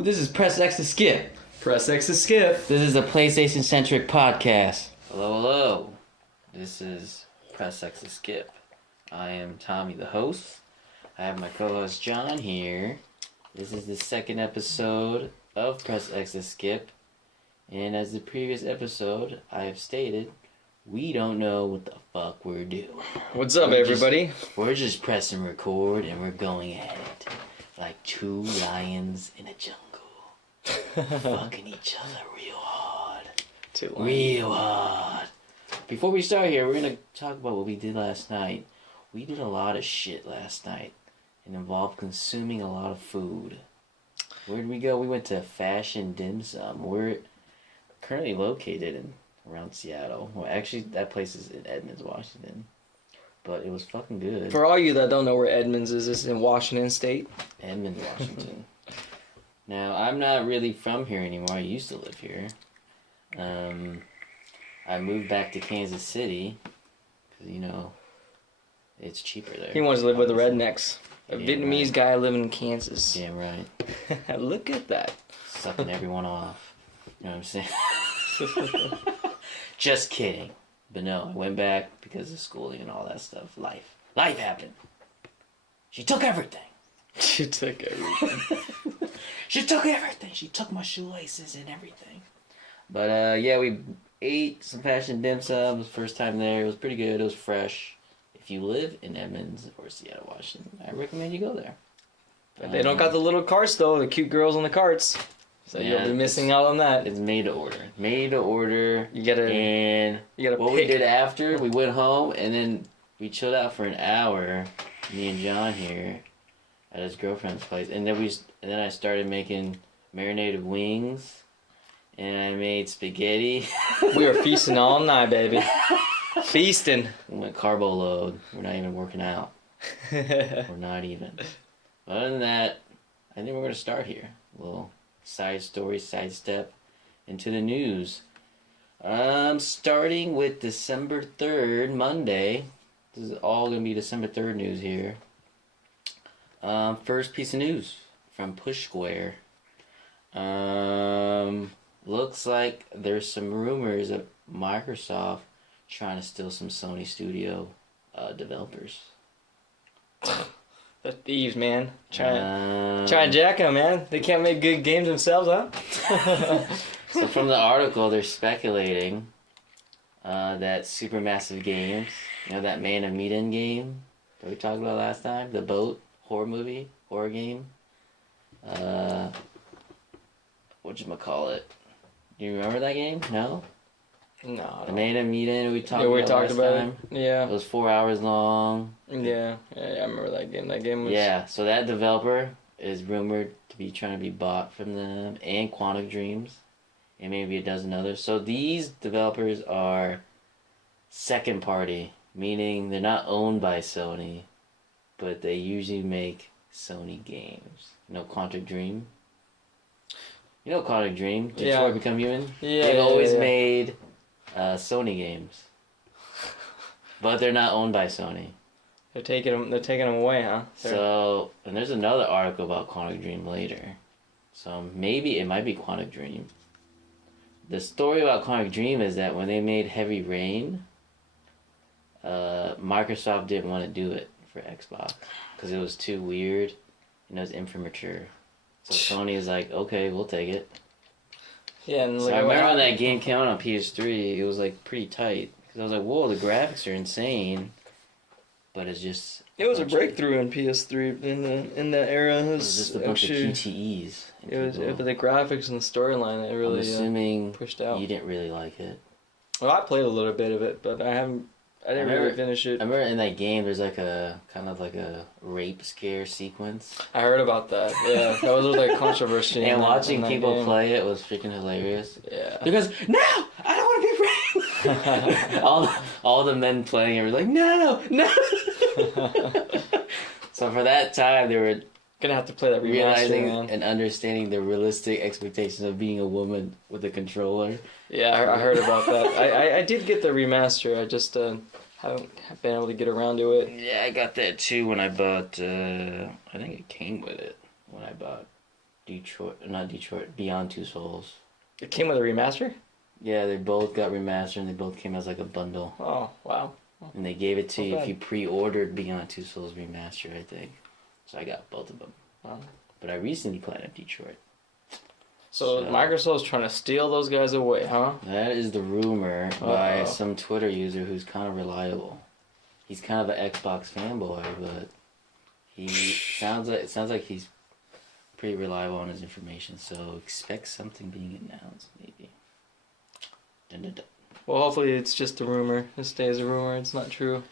Woo! This is PressXtoSkip. PressXtoSkip. This is a PlayStation-centric podcast. Hello. This is PressXtoSkip. I am Tommy, the host. I have my co-host John here. This is the second episode of PressXtoSkip. And as the previous episode, I have stated, we don't know what the fuck we're doing. What's up, everybody? We're just pressing record and we're going at it like two lions in a jungle. Fucking each other real hard. Real hard. Before we start here, we're going to talk about what we did last night. We did a lot of shit last night. It involved consuming a lot of food. Where did we go? We went to Fashion Dim Sum. We're currently located around Seattle. Well, actually, that place is in Edmonds, Washington. But it was fucking good. For all you that don't know where Edmonds is, it's in Washington State. Edmonds, Washington. Now, I'm not really from here anymore. I used to live here. I moved back to Kansas City because, you know, it's cheaper there. He wants to live with the rednecks. A Vietnamese guy living in Kansas. Damn right. Look at that. Sucking everyone off. You know what I'm saying? Just kidding. But no, I went back because of schooling and all that stuff. Life happened. She took everything. She took everything. She took everything. She took my shoelaces and everything. But yeah, we ate some Fashion Dim Sum. First time there. It was pretty good. It was fresh. If you live in Edmonds or Seattle, Washington, I recommend you go there. But they don't got the little carts though. The cute girls on the carts. So you'll be missing out on that. It's made to order. Made to order. You gotta what we did after, we went home and then we chilled out for an hour. Me and John here at his girlfriend's place, and then I started making marinated wings, and I made spaghetti. We were feasting all night, baby. Feasting. We went carbo load. We're not even working out. We're not even. But other than that, I think we're gonna start here. A little side story, sidestep into the news. Starting with December 3rd, Monday. This is all going to be December 3rd news here. First piece of news from Push Square. Looks like there's some rumors of Microsoft trying to steal some Sony Studio developers. The thieves, man. Trying to jack them, man. They can't make good games themselves, huh? So from the article, they're speculating that Supermassive Games, you know that Man of Medan game that we talked about last time? The boat horror game? Whatchamacallit? Do you remember that game? No? No. The Man of Medan we talked about last time? Yeah. It was 4 hours long. Yeah, I remember that game. That game was... Yeah, so that developer is rumored to be trying to be bought from them, and Quantic Dreams, and maybe a dozen others. So these developers are second party, meaning they're not owned by Sony, but they usually make Sony games. You know Quantic Dream? You know Quantic Dream? Detroit Become Human? Yeah. They've always made Sony games. But they're not owned by Sony. They're taking them away, huh? So, and there's another article about Quantic Dream later. So maybe it might be Quantic Dream. The story about Quantic Dream is that when they made Heavy Rain, Microsoft didn't want to do it for Xbox because it was too weird and it was immature. So Sony is like, okay, we'll take it. Yeah, and so I remember when that game came out on PS3, it was like pretty tight. Because I was like, whoa, the graphics are insane. But it's just... It was a breakthrough in PS3 in that era. It was just a bunch of PTEs. But the graphics and the storyline, it really pushed out. You didn't really like it. Well, I played a little bit of it, but I didn't really finish it. I remember in that game, there's like a kind of like a rape scare sequence. I heard about that. Yeah, that was like controversy. And watching people play it was freaking hilarious. Yeah. Because no, I don't want to be raped. all the men playing it were like, no. So for that time, they were gonna have to play that realizing and understanding the realistic expectations of being a woman with a controller. Yeah, I heard about that. I did get the remaster. I just haven't been able to get around to it. Yeah, I got that too when I bought. I think it came with it when I bought. Beyond Two Souls. It came with a remaster? Yeah, they both got remastered and they both came as like a bundle. Oh, wow. And they gave it to you if you pre-ordered Beyond Two Souls Remastered, I think. So I got both of them. Wow. But I recently platinum Detroit. So Microsoft's trying to steal those guys away, huh? That is the rumor by some Twitter user who's kind of reliable. He's kind of an Xbox fanboy, but it sounds like he's pretty reliable on his information. So expect something being announced, maybe. Dun, dun, dun. Well, hopefully it's just a rumor. It stays a rumor. It's not true.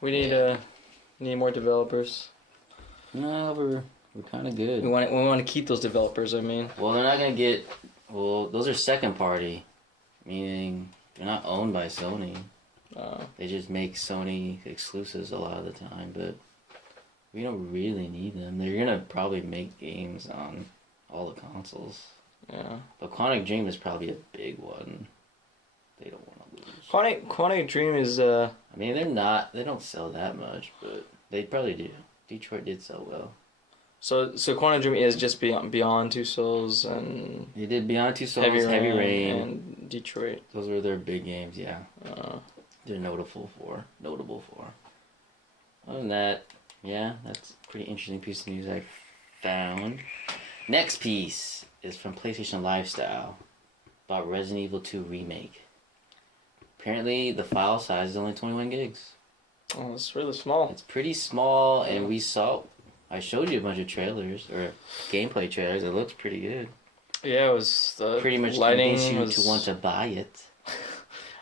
We need more developers. No, we're kind of good. We want to keep those developers. I mean. Well, they're not gonna get. Well, those are second party, meaning they're not owned by Sony. They just make Sony exclusives a lot of the time, but we don't really need them. They're gonna probably make games on all the consoles. Yeah. But Quantic Dream is probably a big one. They don't want to lose. Quantic Dream is. I mean, they don't sell that much, but they probably do. Detroit did sell well. So Quantic Dream is just Beyond Two Souls and. They did Beyond Two Souls, Heavy Rain, and Detroit. Those were their big games, yeah. They're notable for. Other than that, yeah, that's a pretty interesting piece of news I found. Next piece is from PlayStation Lifestyle about Resident Evil 2 Remake. Apparently, the file size is only 21 gigs. Oh, it's really small. It's pretty small, and I showed you a bunch of trailers, or gameplay trailers. It looks pretty good. Yeah, it was the pretty much lighting convince you to want to buy it.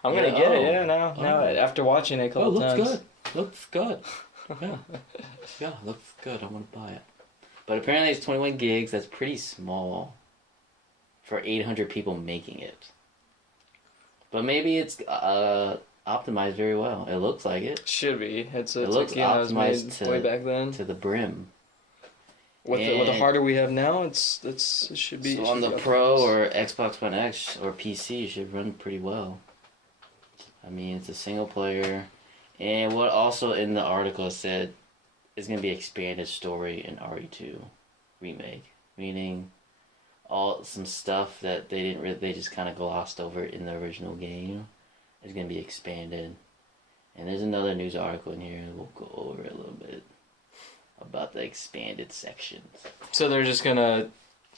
I'm gonna get it. Yeah, now after watching it a couple times. Looks good. Yeah, looks good. I want to buy it. But apparently, it's 21 gigs. That's pretty small for 800 people making it. But maybe it's optimized very well. It looks like it. Should be. It looks optimized way back then to the brim. With the hardware we have now, it should be. So on the Pro or Xbox One X or PC, it should run pretty well. I mean, it's a single player, and what also in the article said is going to be expanded story in RE2 remake, meaning some stuff that they just kind of glossed over in the original game is going to be expanded. And there's another news article in here, and we'll go over it a little bit about the expanded sections. So they're just gonna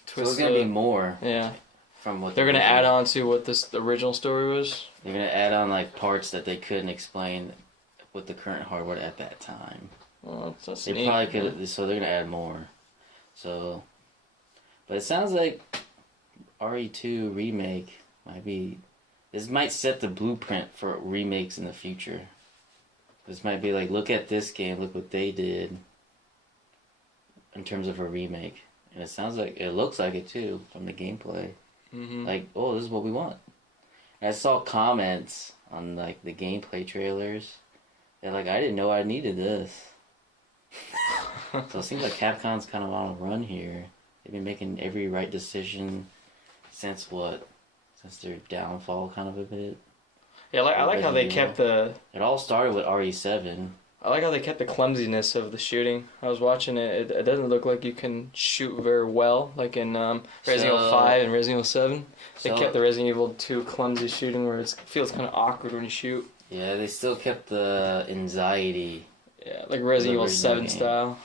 twist. So there's gonna be more. Yeah. From what they're gonna add on to what the original story was. They're gonna add on like parts that they couldn't explain with the current hardware at that time. Well, that's they probably could. So they're gonna add more. So, but it sounds like RE2 remake might be. This might set the blueprint for remakes in the future. This might be like, look at this game, look what they did in terms of a remake. And it looks like it too, from the gameplay. Mm-hmm. Like, oh, this is what we want. And I saw comments on like the gameplay trailers. They're like, I didn't know I needed this. So it seems like Capcom's kind of on a run here. They've been making every right decision since their downfall kind of a bit. Yeah, I like how they kept the... It all started with RE7. I like how they kept the clumsiness of the shooting. I was watching it. It doesn't look like you can shoot very well, like in Resident Evil 5 and Resident Evil 7. They kept the Resident Evil 2 clumsy shooting where it feels kind of awkward when you shoot. Yeah, they still kept the anxiety. Yeah, like Resident Evil 7 game. Style.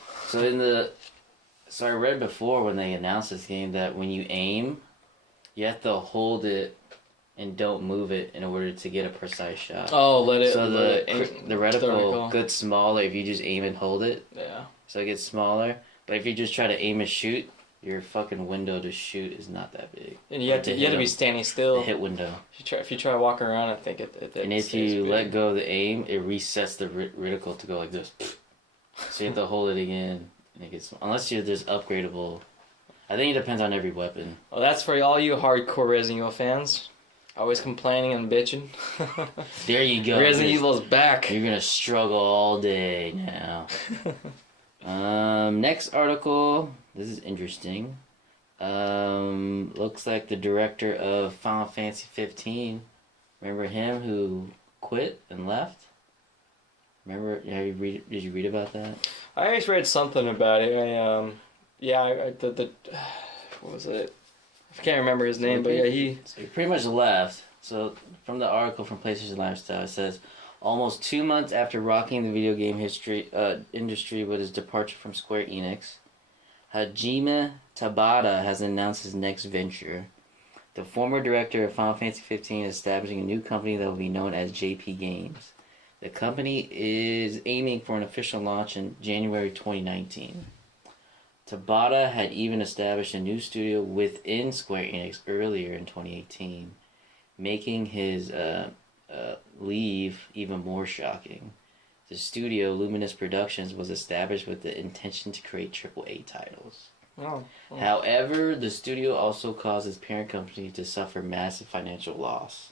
So I read before when they announced this game that when you aim, you have to hold it and don't move it in order to get a precise shot. Oh, So the reticle gets smaller if you just aim and hold it. Yeah. So it gets smaller. But if you just try to aim and shoot, your fucking window to shoot is not that big. And you have to be standing still. The hit window. If you try walking around, I think it and if you let go of the aim, it resets the reticle to go like this. So you have to hold it again. And it gets, unless there's upgradable. I think it depends on every weapon. Well, that's for all you hardcore Resident Evil fans. Always complaining and bitching. There you go. Resident Evil's back. You're gonna struggle all day now. Next article. This is interesting. Looks like the director of Final Fantasy 15. Remember him who quit and left? Remember? Did you read about that? I always read something about it. what was it? I can't remember his name, but yeah, he pretty much left. So from the article from PlayStation Lifestyle, it says, almost 2 months after rocking the video game industry with his departure from Square Enix, Hajime Tabata has announced his next venture. The former director of Final Fantasy 15 is establishing a new company that will be known as JP Games. The company is aiming for an official launch in January 2019. Tabata had even established a new studio within Square Enix earlier in 2018, making his leave even more shocking. The studio, Luminous Productions, was established with the intention to create AAA titles. Oh. However, the studio also caused its parent company to suffer massive financial loss.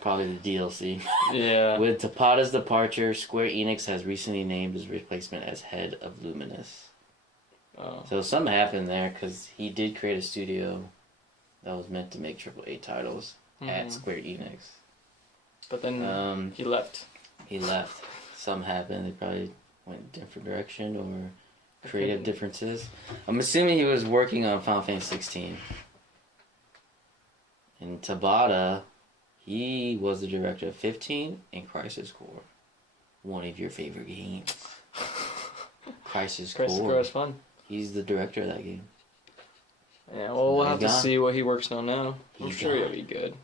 Probably the DLC. Yeah. With Tapata's departure, Square Enix has recently named his replacement as head of Luminous. Oh. So something happened there because he did create a studio that was meant to make AAA titles at Square Enix. But then he left. He left. Something happened. They probably went a different direction or creative differences. I'm assuming he was working on Final Fantasy 16. And Tabata, he was the director of 15 and Crisis Core. One of your favorite games. Crisis Core. Crisis Core is fun. He's the director of that game. Yeah, well, we'll have to see what he works on now. I'm sure he'll be good.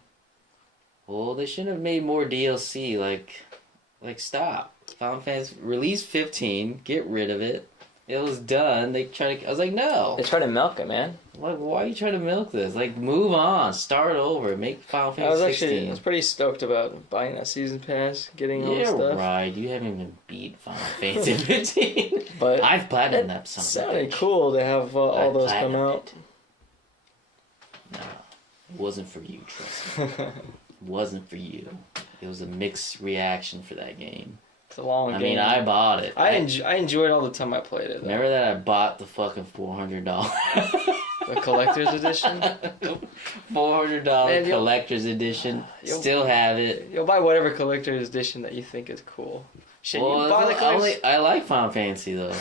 Well, they shouldn't have made more DLC. Like stop. Final Fantasy release 15. Get rid of it. It was done. I was like, no. They try to milk it, man. Like, why are you trying to milk this? Like, move on. Start over. Make Final Fantasy 16. I was pretty stoked about buying that season pass, getting all the stuff. Yeah, right. You haven't even beat Final Fantasy 15. But I've platinumed that something. Sounded cool to have all those come out. No, it wasn't for you, trust me. It wasn't for you. It was a mixed reaction for that game. It's a long game. I mean, I bought it. I enjoyed all the time I played it, though. Remember that I bought the fucking $400... The collector's edition? $400 collector's edition. Still have it. You'll buy whatever collector's edition that you think is cool. Shit, well, you buy the I like Final Fantasy, though.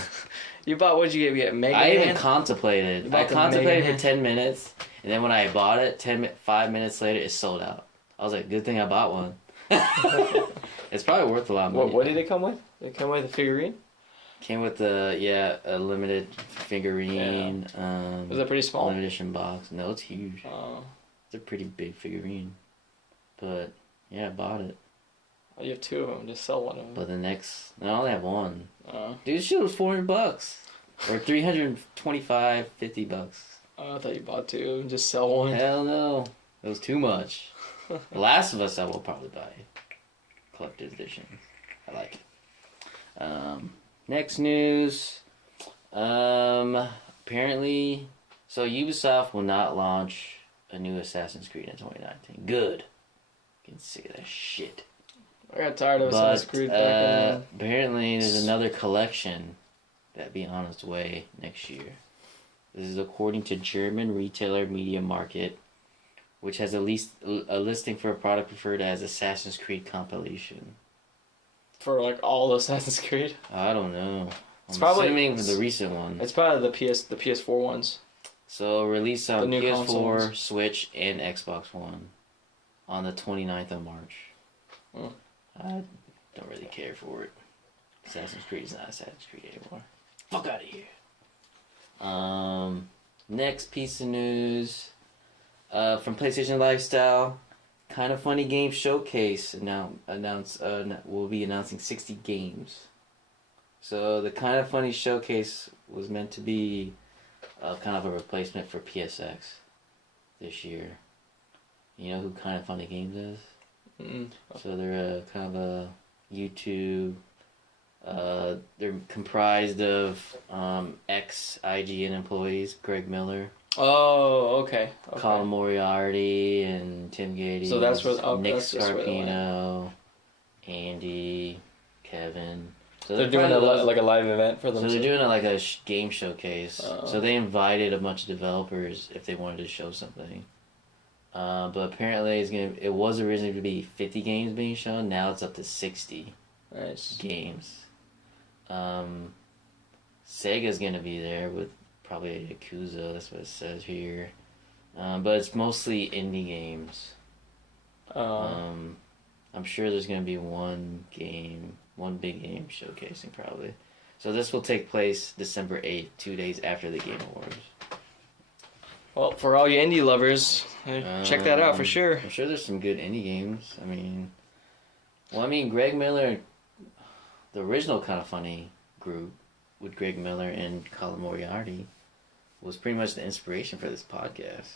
You bought, what'd you get? You get Mega I Man? even contemplated. I contemplated for 10 minutes, and then when I bought it, 5 minutes later, it sold out. I was like, good thing I bought one. It's probably worth a lot more. What did it come with? Did it come with a figurine? Came with a limited figurine. Yeah. Was it pretty small? Limited edition box. No, it's huge. Oh. It's a pretty big figurine. But, yeah, I bought it. Oh, you have two of them. Just sell one of them. But I only have one. Dude, this shit was $400. Or $325, $50. Oh, I thought you bought two and just sell one. Hell no. It was too much. The Last of Us I will probably buy. Collector's edition. I like it. Next news. Apparently, so Ubisoft will not launch a new Assassin's Creed in 2019. Good. Getting sick of that shit. I got tired of Assassin's Creed back then. Apparently, there's another collection that'll be on its way next year. This is according to German retailer Media Market, which has a listing for a product referred as Assassin's Creed Compilation. For like all Assassin's Creed? I don't know. It's probably assuming the recent one. It's probably the PS4 ones. So released on PS4, consoles. Switch, and Xbox One on the 29th of March. I don't really care for it. Assassin's Creed is not Assassin's Creed anymore. Fuck out of here. Next piece of news from PlayStation Lifestyle. Kind of Funny Game Showcase will be announcing 60 games. So the Kind of Funny Showcase was meant to be kind of a replacement for PSX this year. You know who Kind of Funny Games is? Mm-mm. So they're kind of a YouTube. They're comprised of ex-IGN employees, Greg Miller. Oh, okay. Colin Moriarty and Tim Gady. So that's where Nick Scarpino, Andy, Kevin. So they're doing a live event for them. So they're doing a game showcase. So they invited a bunch of developers if they wanted to show something. But apparently it was originally to be 50 games being shown. Now it's up to 60 games. Sega's gonna be there with probably a Yakuza. That's what it says here. But it's mostly indie games. I'm sure there's going to be one big game showcasing probably. So this will take place December 8th, 2 days after the Game Awards. Well, for all you indie lovers, check that out for sure. I'm sure there's some good indie games. Greg Miller, the original Kind of Funny group with Greg Miller and Colin Moriarty was pretty much the inspiration for this podcast.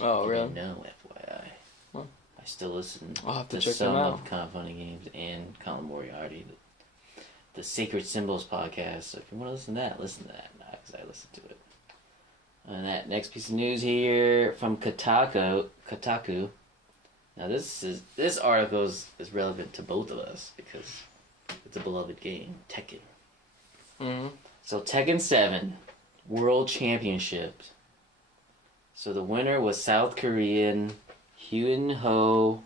Oh, really? No, FYI. Well, I still listen I'll have to to check some them out. of Kind of Funny Games and Colin Moriarty, the Sacred Symbols podcast. So if you want to listen to that, because I listen to it. And that next piece of news here from Kotaku. Now this article is relevant to both of us because it's a beloved game, Tekken. Mm-hmm. So Tekken 7 World Championships. So the winner was South Korean Hyun Ho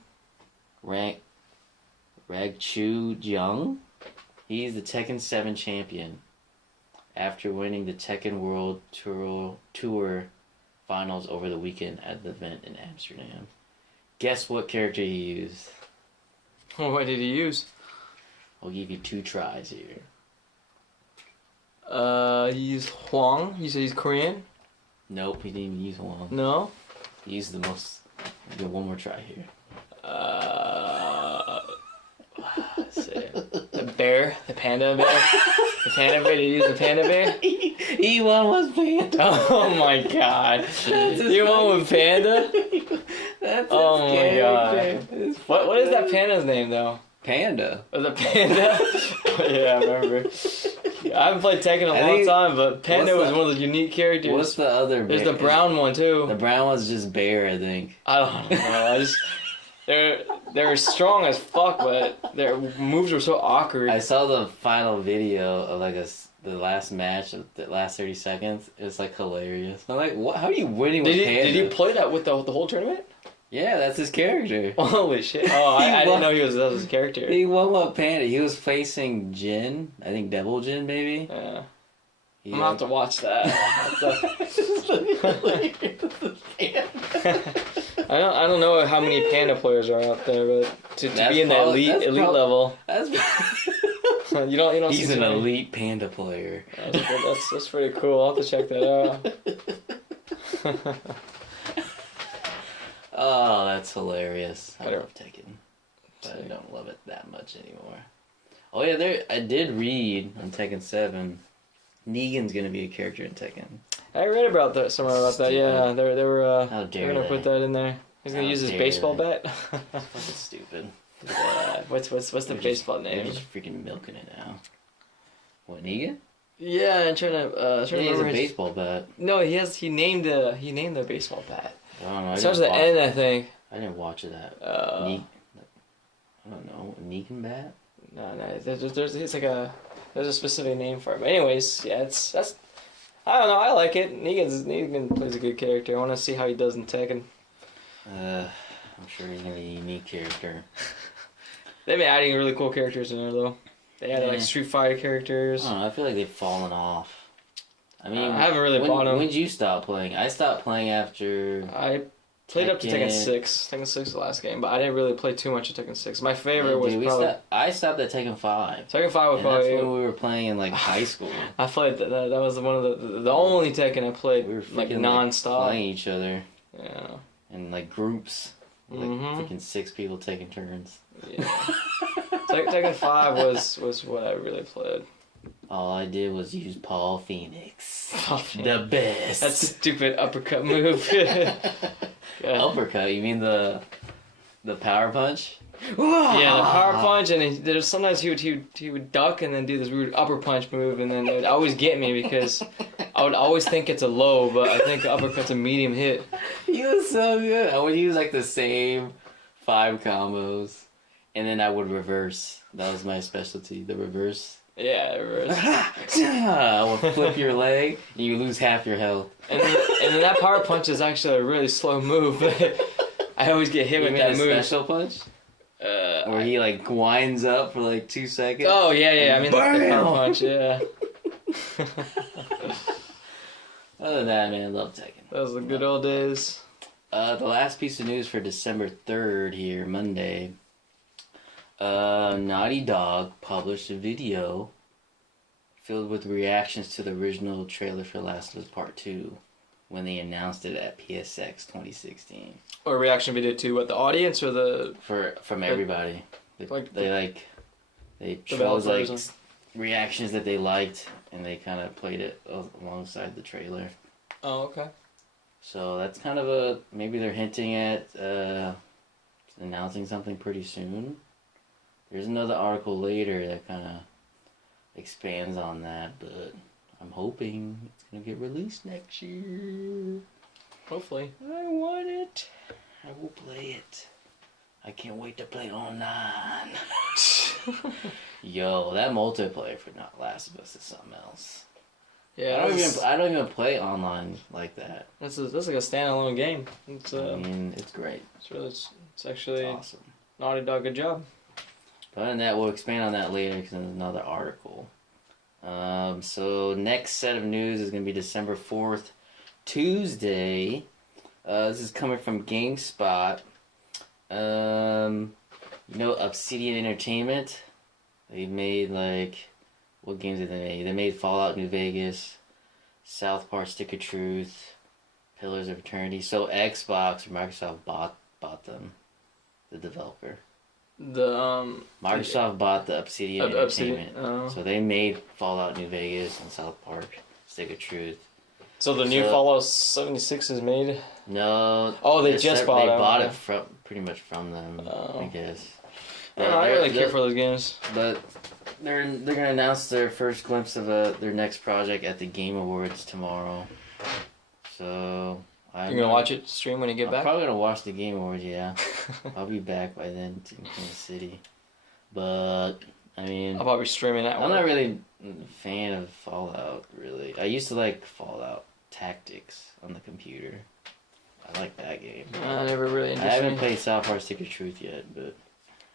Ragchu Jung. He's the Tekken 7 champion after winning the Tekken World Tour Finals over the weekend at the event in Amsterdam. Guess what character he used? What did he use? I'll give you 2 tries here. He used Hwang. You said he's Korean? Nope, he didn't even use one. No? He used the most... I'll give one more try here. The bear? The panda bear? The panda bear? Did you use the panda bear? E1 was panda. Oh my god. You went with panda? That's oh my god. What is that panda's name though? Panda. Was it Panda? Yeah, I remember. I haven't played Tekken in a long time, but Panda was one of the unique characters. What's the other? There's the brown one too. The brown one's just Bear, I think. I don't know. They're strong as fuck, but their moves were so awkward. I saw the final video of the last match of the last 30 seconds. It's like hilarious. I'm like, what? How are you winning with Panda? Did he play that with the whole tournament? Yeah, that's his character. Holy shit! Oh, I didn't know that was his character. He won with Panda. He was facing Jin. I think Devil Jin, maybe. Yeah. I'm gonna have to watch that. I don't know how many Panda players are out there, but to be in the elite level, you don't. He's see an many. elite Panda player. That's pretty cool. I'll have to check that out. Oh, that's hilarious. I I love Tekken, but I don't love it that much anymore. Oh yeah, I did read on Tekken 7, Negan's gonna be a character in Tekken. I read about somewhere about that. Yeah, they were How dare gonna they? put that in there. He's gonna use his baseball bat. That's fucking stupid. What's the baseball name? They're just freaking milking it now. What, Negan? Yeah, I'm trying to He has a remember baseball bat. No, he named the baseball bat. I don't know. It starts with N, I think. I didn't watch that. I don't know. A Negan bat? No, there's a specific name for it. But anyways, yeah, that's I don't know. I like it. Negan plays a good character. I want to see how he does in Tekken. I'm sure he's gonna be a unique character. They've been adding really cool characters in there though. They added like Street Fighter characters. I don't know. I feel like they've fallen off. I mean, I haven't really bought them. When did you stop playing? I stopped playing after. I played up to Tekken 6. Tekken 6 was the last game, but I didn't really play too much of Tekken 6. My favorite was probably... I stopped at Tekken 5. Tekken 5 was probably... That's when we were playing in, high school. I played... That was one of the only Tekken I played, we were non-stop. Playing each other. Yeah. In, groups. Freaking 6 people taking turns. Yeah. Tekken 5 was what I really played. All I did was use Paul Phoenix. The best. That stupid uppercut move. Uppercut? You mean the power punch? Yeah, the power punch, and there's sometimes he would duck and then do this weird upper punch move, and then it would always get me because I would always think it's a low, but I think uppercut's a medium hit. He was so good. I would use the same 5 combos, and then I would reverse. That was my specialty, the reverse. Yeah, reverse. I would flip your leg, and you lose half your health. And then that power punch is actually a really slow move, but I always get hit with that move. Special punch? Where he winds up for 2 seconds. Oh yeah. I mean the power punch, yeah. Other than that, man, I love Tekken. That was the good old days. The last piece of news for December 3rd here, Monday. Naughty Dog published a video filled with reactions to the original trailer for Last of Us Part 2 when they announced it at PSX 2016. Or reaction video to what, the audience or the... From everybody. They chose like reactions that they liked and they kind of played it alongside the trailer. Oh, okay. So that's kind of maybe they're hinting at announcing something pretty soon. There's another article later that kind of expands on that, but I'm hoping it's going to get released next year. Hopefully. I want it. I will play it. I can't wait to play online. Yo, that multiplayer for Not Last of Us is something else. Yeah, I don't even play online like that. This is like a standalone game. It's I mean, it's great. It's actually awesome. Naughty Dog, good job. But other than that, we'll expand on that later because there's another article. So next set of news is going to be December 4th, Tuesday. This is coming from GameSpot. Obsidian Entertainment. They made what games did they make? They made Fallout New Vegas, South Park Stick of Truth, Pillars of Eternity. So Xbox or Microsoft bought them, the developer. Microsoft bought the Obsidian Entertainment. So they made Fallout New Vegas and South Park Stick of Truth. So the new Fallout 76 is made? No. Oh, they just bought it. They bought it pretty much from them, I guess. I don't really care for those games. But they're gonna announce their first glimpse of their next project at the Game Awards tomorrow. So you're gonna watch it stream when you get back? I'm probably gonna watch the Game Awards. Yeah, I'll be back by then in the city. But I mean, I'll probably stream it. I'm not really a fan of Fallout. Really, I used to like Fallout Tactics on the computer. I like that game. I never really. I haven't played South Park Stick of Truth yet, but.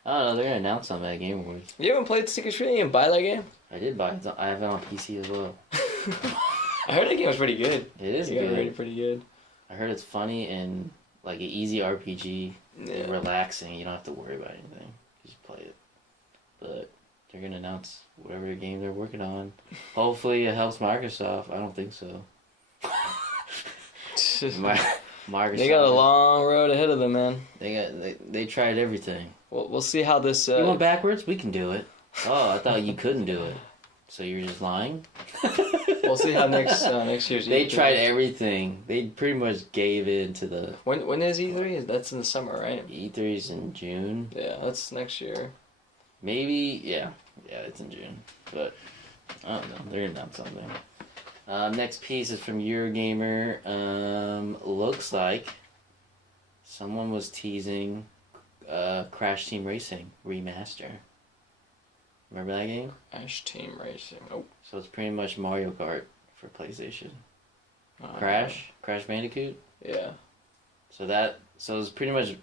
I don't know, they're going to announce something at Game Awards. You haven't played Stick of Truth? You didn't buy that game? I did buy it. I have it on PC as well. I heard that game was pretty good. It is good. Rated pretty good. I heard it's funny and like an easy RPG. Yeah. Relaxing. You don't have to worry about anything. You just play it. But they're going to announce whatever game they're working on. Hopefully it helps Microsoft. I don't think so. Microsoft. They got a long road ahead of them, man. They tried everything. We'll see how this... You went backwards? We can do it. Oh, I thought you couldn't do it. So you're just lying? We'll see how next year's They E3. tried everything. They pretty much gave in to the... When is E3? That's in the summer, right? E3's in June. Yeah, that's next year. Maybe, yeah. Yeah, it's in June. But, I don't know. They're going to announce something. Next piece is from Eurogamer. Looks like someone was teasing Crash Team Racing Remaster. Remember that game? Crash Team Racing. Oh. So it's pretty much Mario Kart for PlayStation. Crash Bandicoot? Yeah. So it's pretty much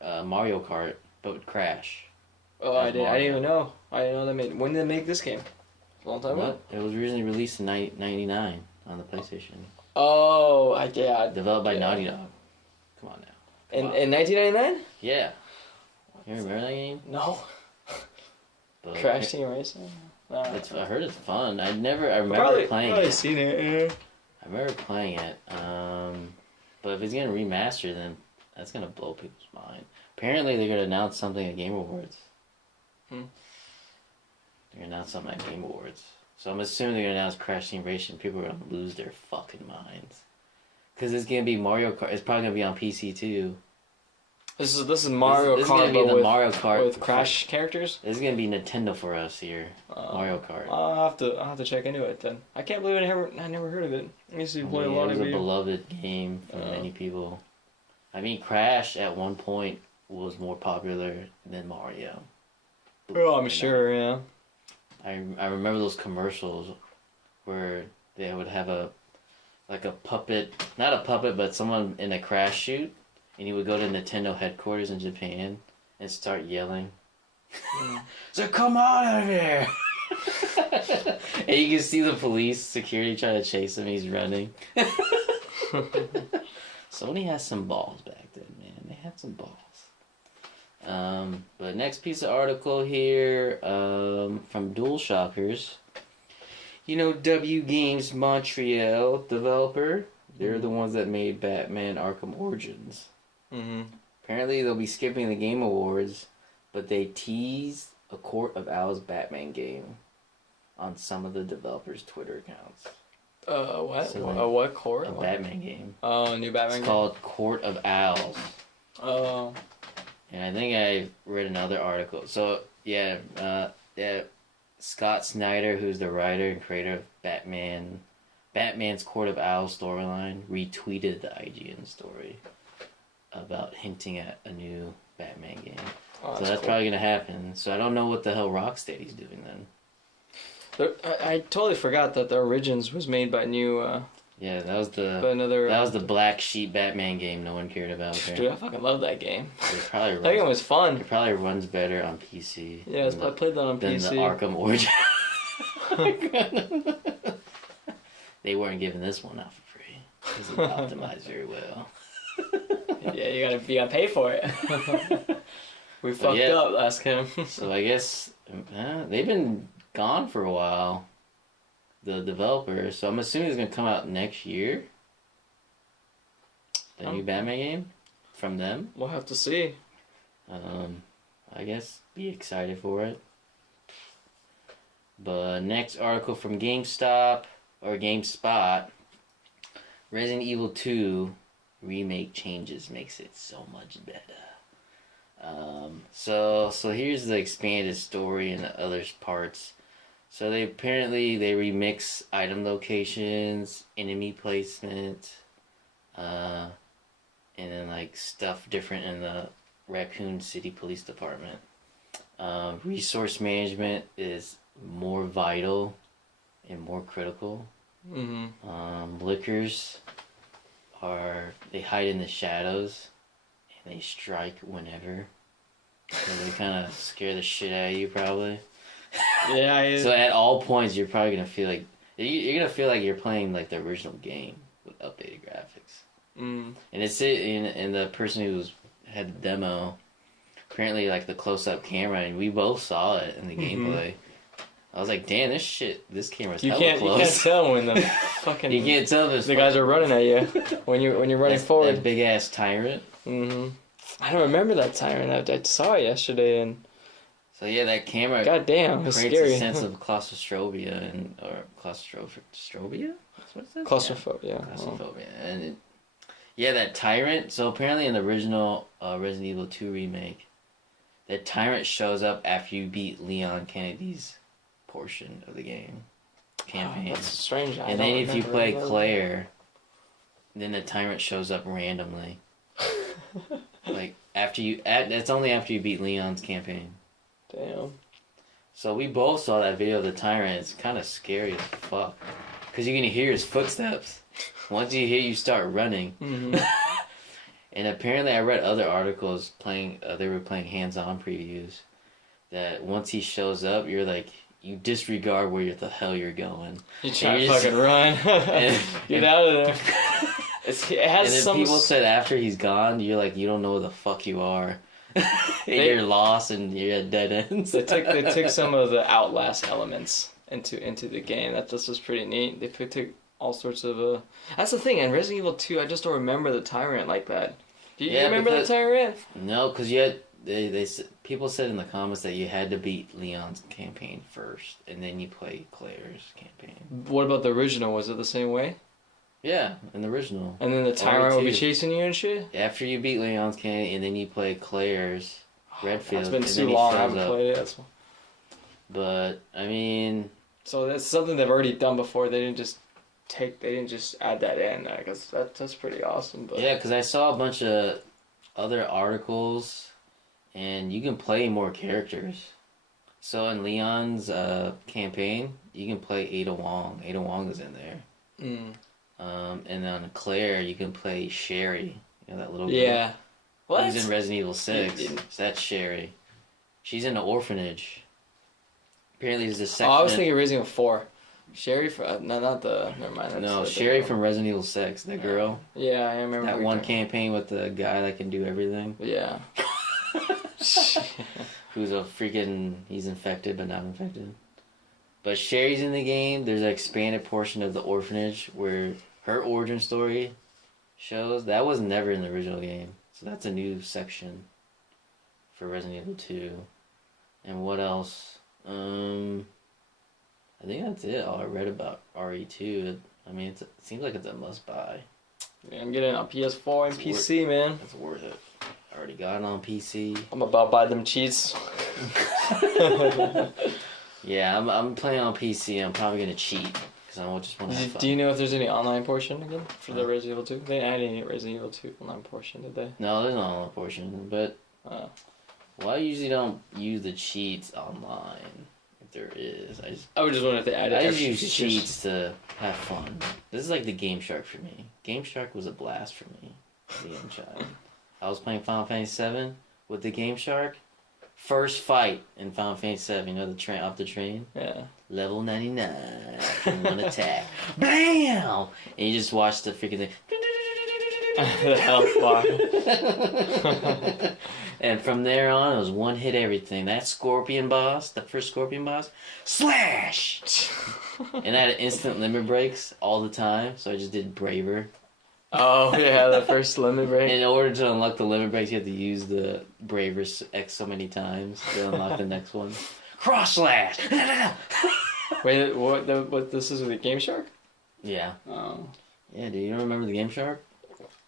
Mario Kart, but with Crash. Oh, I didn't even know. I didn't know they made... When did they make this game? A long time ago? It was originally released in 1999 on the PlayStation. Oh, yeah. Developed by Naughty Dog. Come on now. In 1999? Yeah. You remember that game? No. But Crash Team Racing? I heard it's fun. I remember playing it. Seen it, yeah. I remember playing it. But if it's gonna remaster, then that's gonna blow people's mind. Apparently, they're gonna announce something at Game Awards. They're gonna announce something at Game Awards. So I'm assuming they're gonna announce Crash Team Racing. People are gonna lose their fucking minds. Cause it's gonna be Mario Kart. It's probably gonna be on PC too. This is Mario Kart. This is gonna be the Mario Kart with Crash characters. This is gonna be Nintendo for us here. Mario Kart. I'll have to check into it then. I can't believe I never heard of it. I used to play a lot of it. It was a beloved game for many people. I mean, Crash at one point was more popular than Mario. Oh, I'm sure. Yeah. I remember those commercials where they would have a puppet, not a puppet, but someone in a crash chute. And he would go to Nintendo headquarters in Japan and start yelling. So come on out of here! And you can see the police security trying to chase him. He's running. Sony has some balls back then, man. They had some balls. But next piece of article here from DualShockers. You know, W Games Montreal developer. They're the ones that made Batman Arkham Origins. Mm-hmm. Apparently, they'll be skipping the Game Awards, but they teased a Court of Owls Batman game on some of the developers' Twitter accounts. What? So what court? A Batman game. Oh, a new Batman game? It's called Court of Owls. Oh. And I think I read another article. So, yeah, Scott Snyder, who's the writer and creator of Batman's Court of Owls storyline, retweeted the IGN story about hinting at a new Batman game. Oh, so that's cool. Probably going to happen. So I don't know what the hell Rocksteady's doing then. I totally forgot that the Origins was made by new... yeah, that was the Black Sheep Batman game no one cared about. Right? Dude, I fucking love that game. That game was fun. It probably runs better on PC. Yeah, I played that on PC. Than the Arkham Origins. They weren't giving this one out for free. It was optimized very well. Yeah, you gotta pay for it. We fucked up last game. So I guess they've been gone for a while, the developer, so I'm assuming it's gonna come out next year. The new Batman game from them. We'll have to see. I guess be excited for it. But next article from GameSpot. Resident Evil 2 remake changes makes it so much better. So here's the expanded story and the other parts. So they remix item locations, enemy placement, and then like stuff different in the Raccoon City Police Department. Resource management is more vital and more critical. Mm-hmm. Lickers they hide in the shadows and they strike whenever. So they kind of scare the shit out of you, probably. Yeah. So at all points, you're probably gonna feel like you're playing like the original game with updated graphics. Mm. And and the person who had the demo, apparently like the close-up camera, and we both saw it in the gameplay. I was like, damn, this camera's hella close. You can't tell when the fucking... You can't tell the guys are running at you when you're running forward. That big-ass tyrant. Mm-hmm. I don't remember that tyrant. I saw it yesterday, and... So yeah, that camera... Goddamn, it's creates scary. A sense of claustrophobia, or claustrophobia? That's what it says? Claustrophobia. Claustrophobia. And that tyrant, so apparently in the original Resident Evil 2 remake, that tyrant shows up after you beat Leon Kennedy's portion of the game campaign. That's strange. And then if you play Claire, then the tyrant shows up randomly. Like that's only after you beat Leon's campaign. Damn. So we both saw that video of the tyrant. It's kind of scary as fuck, because you can hear his footsteps. Once you start running. Mm-hmm. And apparently, I read other articles they were playing hands-on previews, that once he shows up, you're like, you disregard where the hell you're going. You try to fucking run. Get out of there. And then people said after he's gone, you're like, you don't know where the fuck you are. You're lost and you're at dead ends. They took some of the Outlast elements into the game. That just was pretty neat. They took all sorts of... That's the thing, in Resident Evil 2, I just don't remember the tyrant like that. Do you remember the tyrant? No, because people said in the comments that you had to beat Leon's campaign first, and then you play Claire's campaign. What about the original? Was it the same way? Yeah, in the original. And then the tyrant will be chasing you and shit? After you beat Leon's campaign, and then you play Claire's Redfield. It's been too long, I haven't played it. But, I mean... So that's something they've already done before. They didn't just add that in. I guess that's pretty awesome. But... Yeah, because I saw a bunch of other articles, and you can play more characters. So in Leon's campaign, you can play Ada Wong. Ada Wong is in there. Mm. And on Claire, you can play Sherry. You know, that little girl. Yeah. What? She's in Resident Evil 6. So that's Sherry. She's in the orphanage. Apparently there's a section... I was thinking Resident Evil 4. Sherry from not the never mind. That's No, the Sherry girl. from Resident Evil 6, the girl. Yeah, I remember That one campaign with the guy that can do everything. Yeah. Who's a freaking... He's infected, but not infected. But Sherry's in the game. There's an expanded portion of the orphanage where her origin story shows. That was never in the original game. So that's a new section for Resident Evil 2. And what else? I think that's it. All I read about RE2. I mean, it seems like it's a must-buy. Yeah, I'm getting it on PS4 and PC, man. It's worth it. I already got it on PC. I'm about to buy them cheats. Yeah, I'm playing on PC. I'm probably gonna cheat because I just want to have fun. Do you know if there's any online portion again for the Resident Evil 2? They didn't add any Resident Evil 2 online portion, did they? No, there's no online portion. But well, I usually don't use the cheats online. If there is, I would just wonder if they added. I just use cheats to have fun. This is like the Game Shark for me. Game Shark was a blast for me as a young child. I was playing Final Fantasy VII with the Game Shark. First fight in Final Fantasy VII, you know, the train off the train. Yeah. Level 99, one attack, bam, and you just watch the freaking thing. The health bar. And from there on, it was one hit everything. That Scorpion boss, the first Scorpion boss, slash, and I had instant limit breaks all the time, so I just did Braver. Oh yeah, the first limit break. In order to unlock the limit breaks, you have to use the Braver X so many times to unlock the next one. Cross slash. Wait, what? This is with the Game Shark? Yeah. Oh. Yeah, do you don't remember the Game Shark?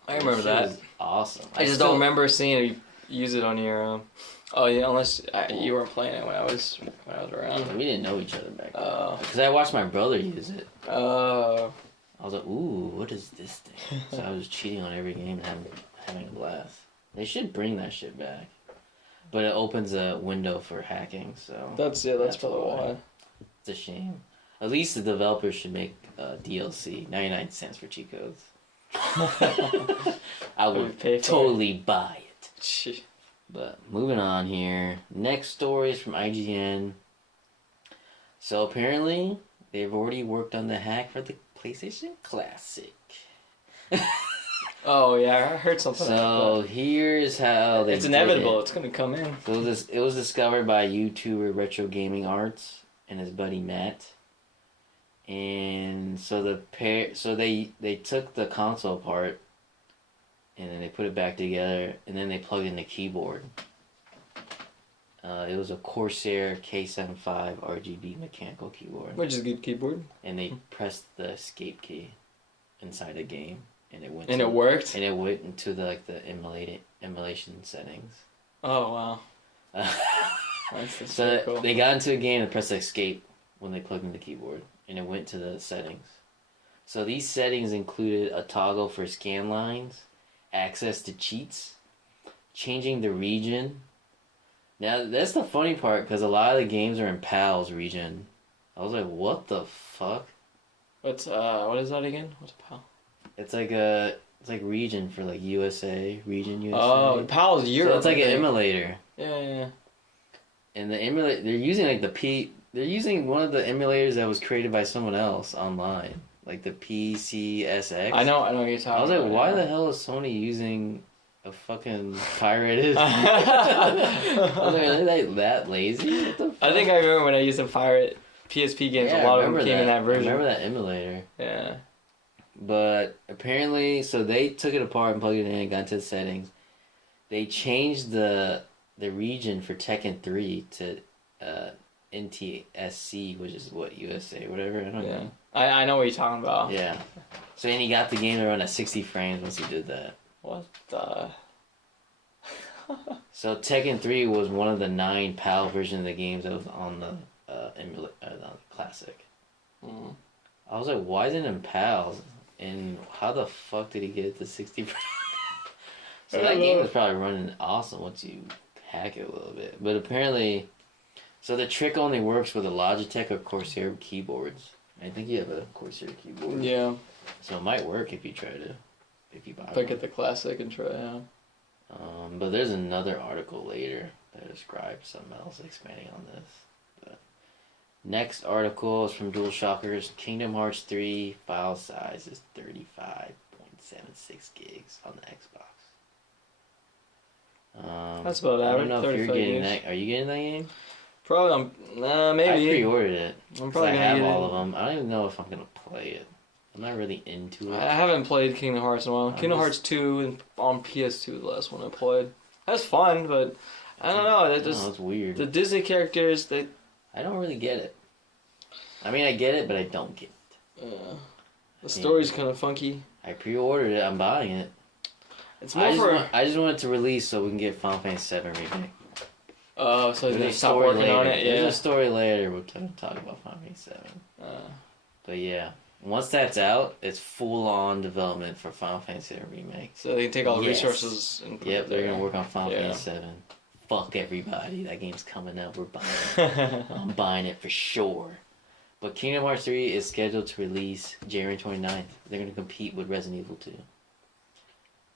I remember that. Awesome. I just don't remember seeing you use it on your. Oh yeah, unless you weren't playing it when I was around. We didn't know each other back then. Because I watched my brother use it. I was like, ooh, what is this thing? So I was cheating on every game and having a blast. They should bring that shit back. But it opens a window for hacking, so... That's probably why. It's a shame. At least the developers should make DLC. 99 cents for cheat codes. I would totally buy it. But moving on here. Next story is from IGN. So apparently, they've already worked on the hack for the PlayStation Classic. Oh yeah, I heard something. So here's how they. It's inevitable. It's gonna come in. So it was discovered by YouTuber Retro Gaming Arts and his buddy Matt. And so they took the console apart, and then they put it back together, and then they plugged in the keyboard. It was a Corsair K75 RGB mechanical keyboard. Which is a good keyboard. And they pressed the escape key inside the game, and it went. And it worked. And it went into the emulation settings. Oh wow. That's so cool. They got into a game and pressed escape when they plugged in the keyboard, and it went to the settings. So these settings included a toggle for scan lines, access to cheats, changing the region. Now, that's the funny part, because a lot of the games are in PAL's region. I was like, what the fuck? What is that again? What's PAL? It's like region for like USA, region USA. Oh, PAL's Europe. So it's like an emulator. Yeah. And the emulator, they're using one of the emulators that was created by someone else online. Like the PCSX. I know what you're talking about. I was like, why the hell is Sony using a fucking pirated? I was like, are they that lazy? What the fuck? I think I remember when I used to pirate PSP games, a lot of them came in that version. I remember that emulator. Yeah. But apparently, so they took it apart and plugged it in and got into the settings. They changed the region for Tekken 3 to NTSC, which is what, USA, whatever? I don't know. I know what you're talking about. Yeah. So then he got the game to run at 60 frames once he did that. What the... So Tekken 3 was one of the 9 PAL versions of the games that was on the Classic. Mm. I was like, why isn't it in PAL? And how the fuck did he get it to 60 frames? So that game was probably running awesome once you hack it a little bit. But apparently... So the trick only works with a Logitech or Corsair keyboards. I think you have a Corsair keyboard. Yeah. So it might work if you buy If I get the Classic and try it out. But there's another article later that describes something else expanding on this. But Next article is from DualShockers. Kingdom Hearts 3 file size is 35.76 gigs on the Xbox. That's about average. I don't know if you're getting gigs. that. Are you getting that game? Probably. Maybe. I pre-ordered it. I'm probably gonna have get all it. of them. I don't even know if I'm gonna play it. I'm not really into it. I haven't played Kingdom Hearts in a while. Kingdom Hearts 2 and on PS2 the last one I played. That's fun, but I don't know. It's weird. The Disney characters, I don't really get it. I mean, I get it, but I don't get it. The story's kind of funky. I pre-ordered it. I'm buying it. It's more I just want it to release so we can get Final Fantasy VII remake. Oh, so they're stop story working later. on it. Yeah. There's a story later. We're going to talk about Final Fantasy VII. But yeah, once that's out, it's full-on development for Final Fantasy VII remake. So they can take all the resources and put Yep, they're going to work on Final Fantasy VII. Fuck everybody. That game's coming out. We're buying it. I'm buying it for sure. But Kingdom Hearts 3 is scheduled to release January 29th. They're going to compete with Resident Evil 2.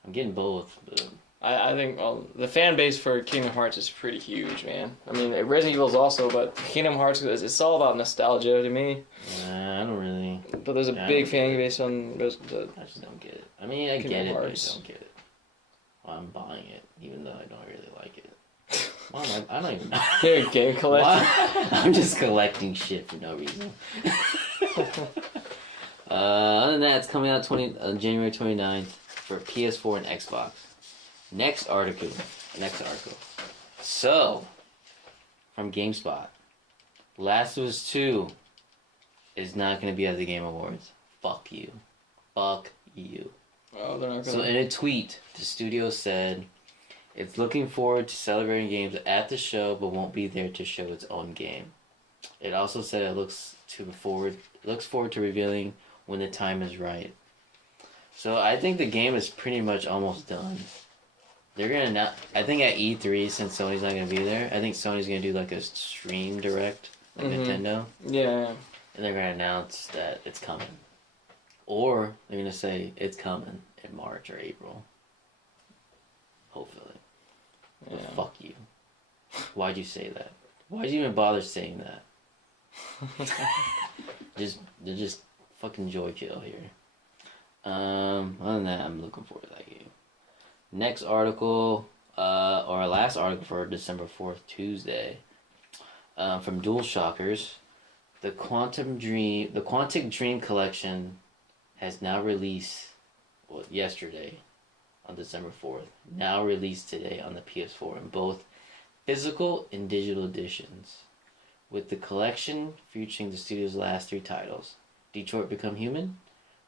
I'm getting both. But I think the fan base for Kingdom Hearts is pretty huge, man. I mean, Resident Evil's also, but Kingdom Hearts, it's all about nostalgia to me. I don't really. But there's a big fan base on I just don't get it. I mean, I get it, but I don't get it. Well, I'm buying it, even though I don't really like it. Well, I don't even know. You're a game collector. I'm just collecting shit for no reason. Other than that, it's coming out January 29th for PS4 and Xbox. Next article. So, from GameSpot, Last of Us 2 is not going to be at the Game Awards. Fuck you. Fuck you. Oh, they're not gonna... So in a tweet, the studio said it's looking forward to celebrating games at the show, but won't be there to show its own game. It also said it looks forward to revealing when the time is right. So I think the game is pretty much almost done. They're gonna I think at E3, since Sony's not gonna be there, I think Sony's gonna do like a stream direct, like Nintendo. Yeah. And they're gonna announce that it's coming. Or they're gonna say it's coming in March or April. Hopefully. Yeah. But fuck you. Why'd you say that? Why'd you even bother saying that? They're just fucking joy kill here. Other than that, I'm looking forward to that game. Next article, or last article for December 4th, Tuesday, from DualShockers. The Quantic Dream Collection has now released, yesterday, on December 4th. Now released today on the PS4 in both physical and digital editions. With the collection featuring the studio's last 3 titles: Detroit Become Human,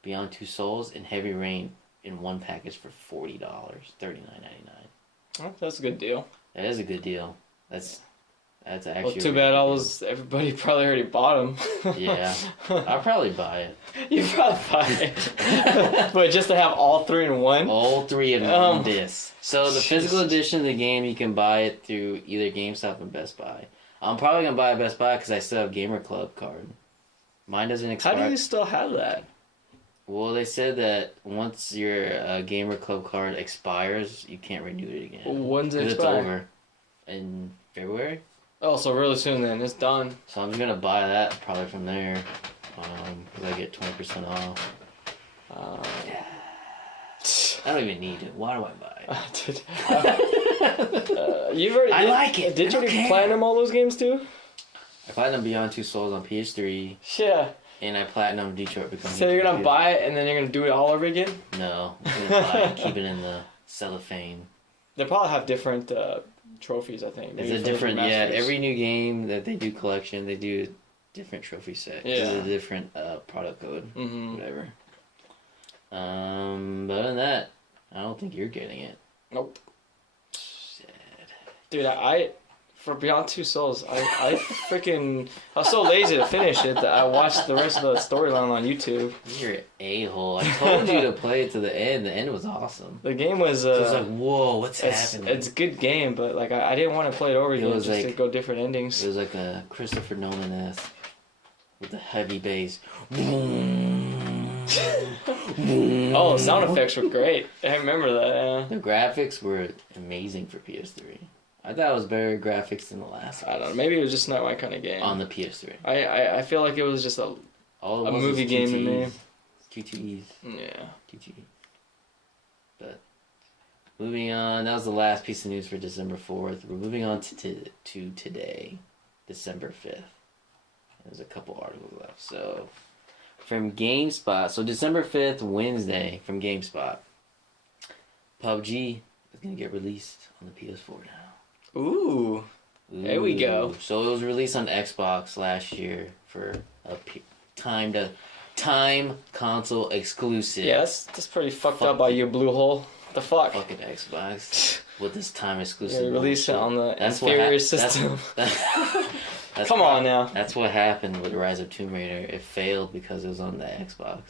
Beyond Two Souls, and Heavy Rain in one package for $40, $39.99. Oh, that's a good deal. That is a good deal. That's actually. Well, too bad everybody probably already bought them. Yeah, I'll probably buy it. You probably buy it, but just to have all 3 in one. All 3 of them on disc. So the physical edition of the game, you can buy it through either GameStop and Best Buy. I'm probably gonna buy a Best Buy because I still have Gamer Club card. Mine doesn't expire. How do you still have that? Well, they said that once your Gamer Club card expires, you can't renew it again. When's it expire? It's over. In February? Oh, so really soon then. It's done. So I'm just going to buy that probably from there. Because I get 20% off. I don't even need it. Why do I buy it? You've already... I like it. Did you already platinum all those games too? I platinum Beyond Two Souls on PS3. Yeah. And I platinum Detroit Become Human. So you're going to buy it and then you're going to do it all over again? No. I'm going to buy it and keep it in the cellophane. They probably have different trophies, I think. It's a different, every new game that they do collection, they do a different trophy set. Yeah. It's a different product code, whatever. But other than that, I don't think you're getting it. Nope. Sad. Dude, for Beyond Two Souls, I was so lazy to finish it that I watched the rest of the storyline on YouTube. You're an a-hole. I told you to play it to the end. The end was awesome. The game was... It was like, whoa, what's happening? It's a good game, but like I didn't want to play it over again just to go different endings. It was like a Christopher Nolan-esque with the heavy bass. Oh, the sound effects were great. I remember that, yeah. The graphics were amazing for PS3. I thought it was better graphics than the last one. I don't know. Maybe it was just not my kind of game. On the PS3. I feel like it was just a movie game in there. QTEs. Yeah. QTE. But moving on, that was the last piece of news for December 4th. We're moving on to today, December 5th. There's a couple articles left. So, from GameSpot, so December 5th, Wednesday, from GameSpot, PUBG is going to get released on the PS4 now. Ooh. There we go. So it was released on Xbox last year for a time console exclusive. Yeah, that's pretty fucked up by you, Blue Hole. The fuck? Fucking Xbox with this time exclusive. Yeah, release it on the inferior system. Come on now. That's what happened with Rise of Tomb Raider. It failed because it was on the Xbox.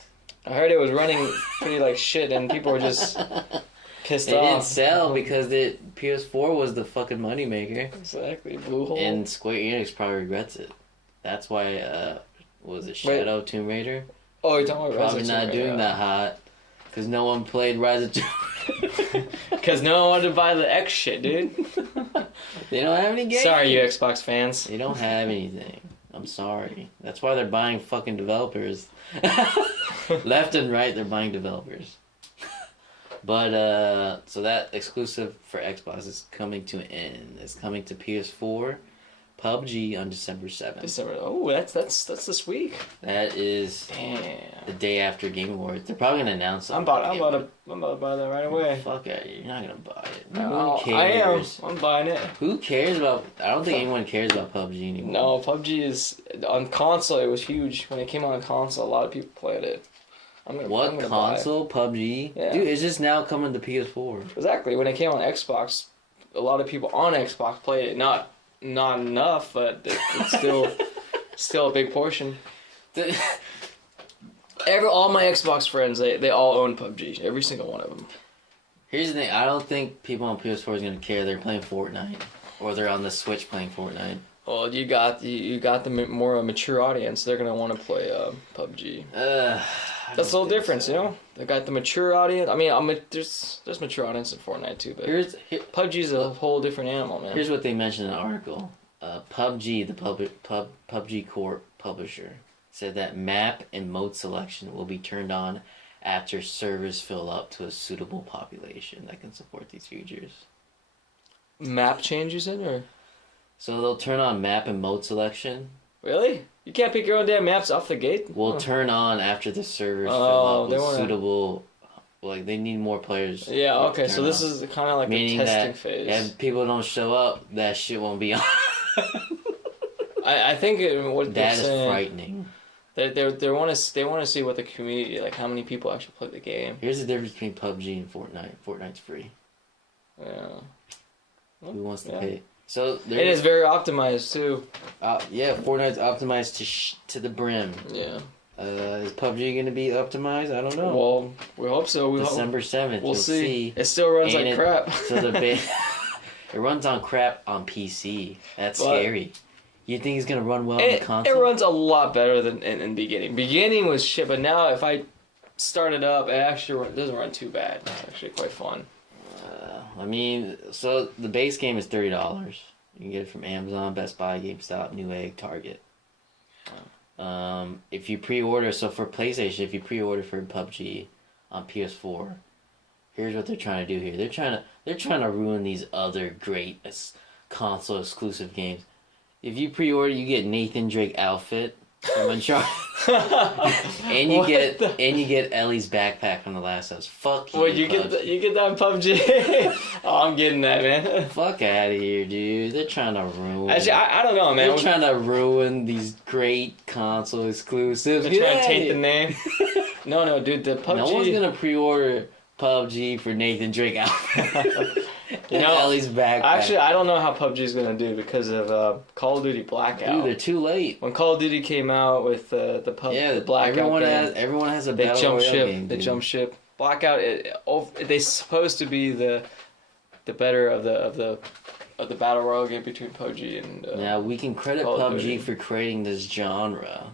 I heard it was running pretty like shit, and people were just pissed off. It didn't sell because the PS4 was the fucking moneymaker. Exactly, Blue Hole. And Square Enix probably regrets it. That's why, was it Shadow Tomb Raider? Oh, you're talking about Rise Probably of Tomb Raider. not doing that hot. Because no one played Rise of Tomb Raider. Because no one wanted to buy the X shit, dude. They don't have any games. Sorry, you Xbox fans. They don't have anything. I'm sorry. That's why they're buying fucking developers. Left and right, they're buying developers. But, so that exclusive for Xbox is coming to an end. It's coming to PS4, PUBG on December 7th. Oh, that's this week. That is the day after Game Awards. They're probably going to announce something. I'm about to buy that right away. Fuck it. You're not going to buy it. No, Who cares? I am. I'm buying it. Who cares about... I don't think anyone cares about PUBG anymore. No, PUBG is... On console, it was huge. When it came on console, a lot of people played it. I'm gonna console? PUBG? Yeah. Dude, it's just now coming to PS4. Exactly. When it came on Xbox, a lot of people on Xbox played it. Not enough, but it's still a big portion. All my Xbox friends, they all own PUBG. Every single one of them. Here's the thing. I don't think people on PS4 is going to care. They're playing Fortnite. Or they're on the Switch playing Fortnite. Well, you got the more mature audience. They're going to want to play PUBG. That's a little difference, you know? They got the mature audience. I mean, there's mature audience in Fortnite too, but PUBG's a whole different animal, man. Here's what they mentioned in the article. PUBG, the PUBG Corp publisher, said that map and mode selection will be turned on after servers fill up to a suitable population that can support these features. Map changes in, or? So they'll turn on map and mode selection. Really? You can't pick your own damn maps off the gate? Will turn on after the servers fill up with suitable... Like, they need more players. Yeah, okay, so this is kind of like a testing phase. If people don't show up, that shit won't be on. I think what they're saying... That is frightening. They want to see what the community, like how many people actually play the game. Here's the difference between PUBG and Fortnite. Fortnite's free. Yeah. Who wants to pay? So it is very optimized too. Yeah, Fortnite's optimized to the brim. Yeah. Is PUBG gonna be optimized? I don't know. Well, we hope so. December 7th. We'll see. It still runs like crap. So it runs on crap on PC. That's scary. You think it's gonna run well on the console? It runs a lot better than in beginning. Beginning was shit, but now if I start it up, it actually doesn't run too bad. It's actually quite fun. I mean, so the base game is $30. You can get it from Amazon, Best Buy, GameStop, Newegg, Target. If you pre-order, so for PlayStation, if you pre-order for PUBG on PS4, here's what they're trying to do here. They're trying to ruin these other great console exclusive games. If you pre-order, you get Nathan Drake outfit from Uncharted, and you get Ellie's backpack from The Last of Us. Fuck you. Wait, you get that in PUBG? Oh, I'm getting that, man. Fuck out of here, dude. They're trying to ruin. Actually, I don't know, man. They're trying to ruin these great console exclusives. They're trying to take the name. No, dude. The PUBG. No one's gonna pre-order PUBG for Nathan Drake outfit. Ellie's backpack. Actually, I don't know how PUBG is gonna do because of Call of Duty Blackout. Dude, they're too late. When Call of Duty came out with the Blackout everyone has a battle royale game. They jump ship. Blackout. They're supposed to be the better of the battle royale game between PUBG and. Now we can credit PUBG for creating this genre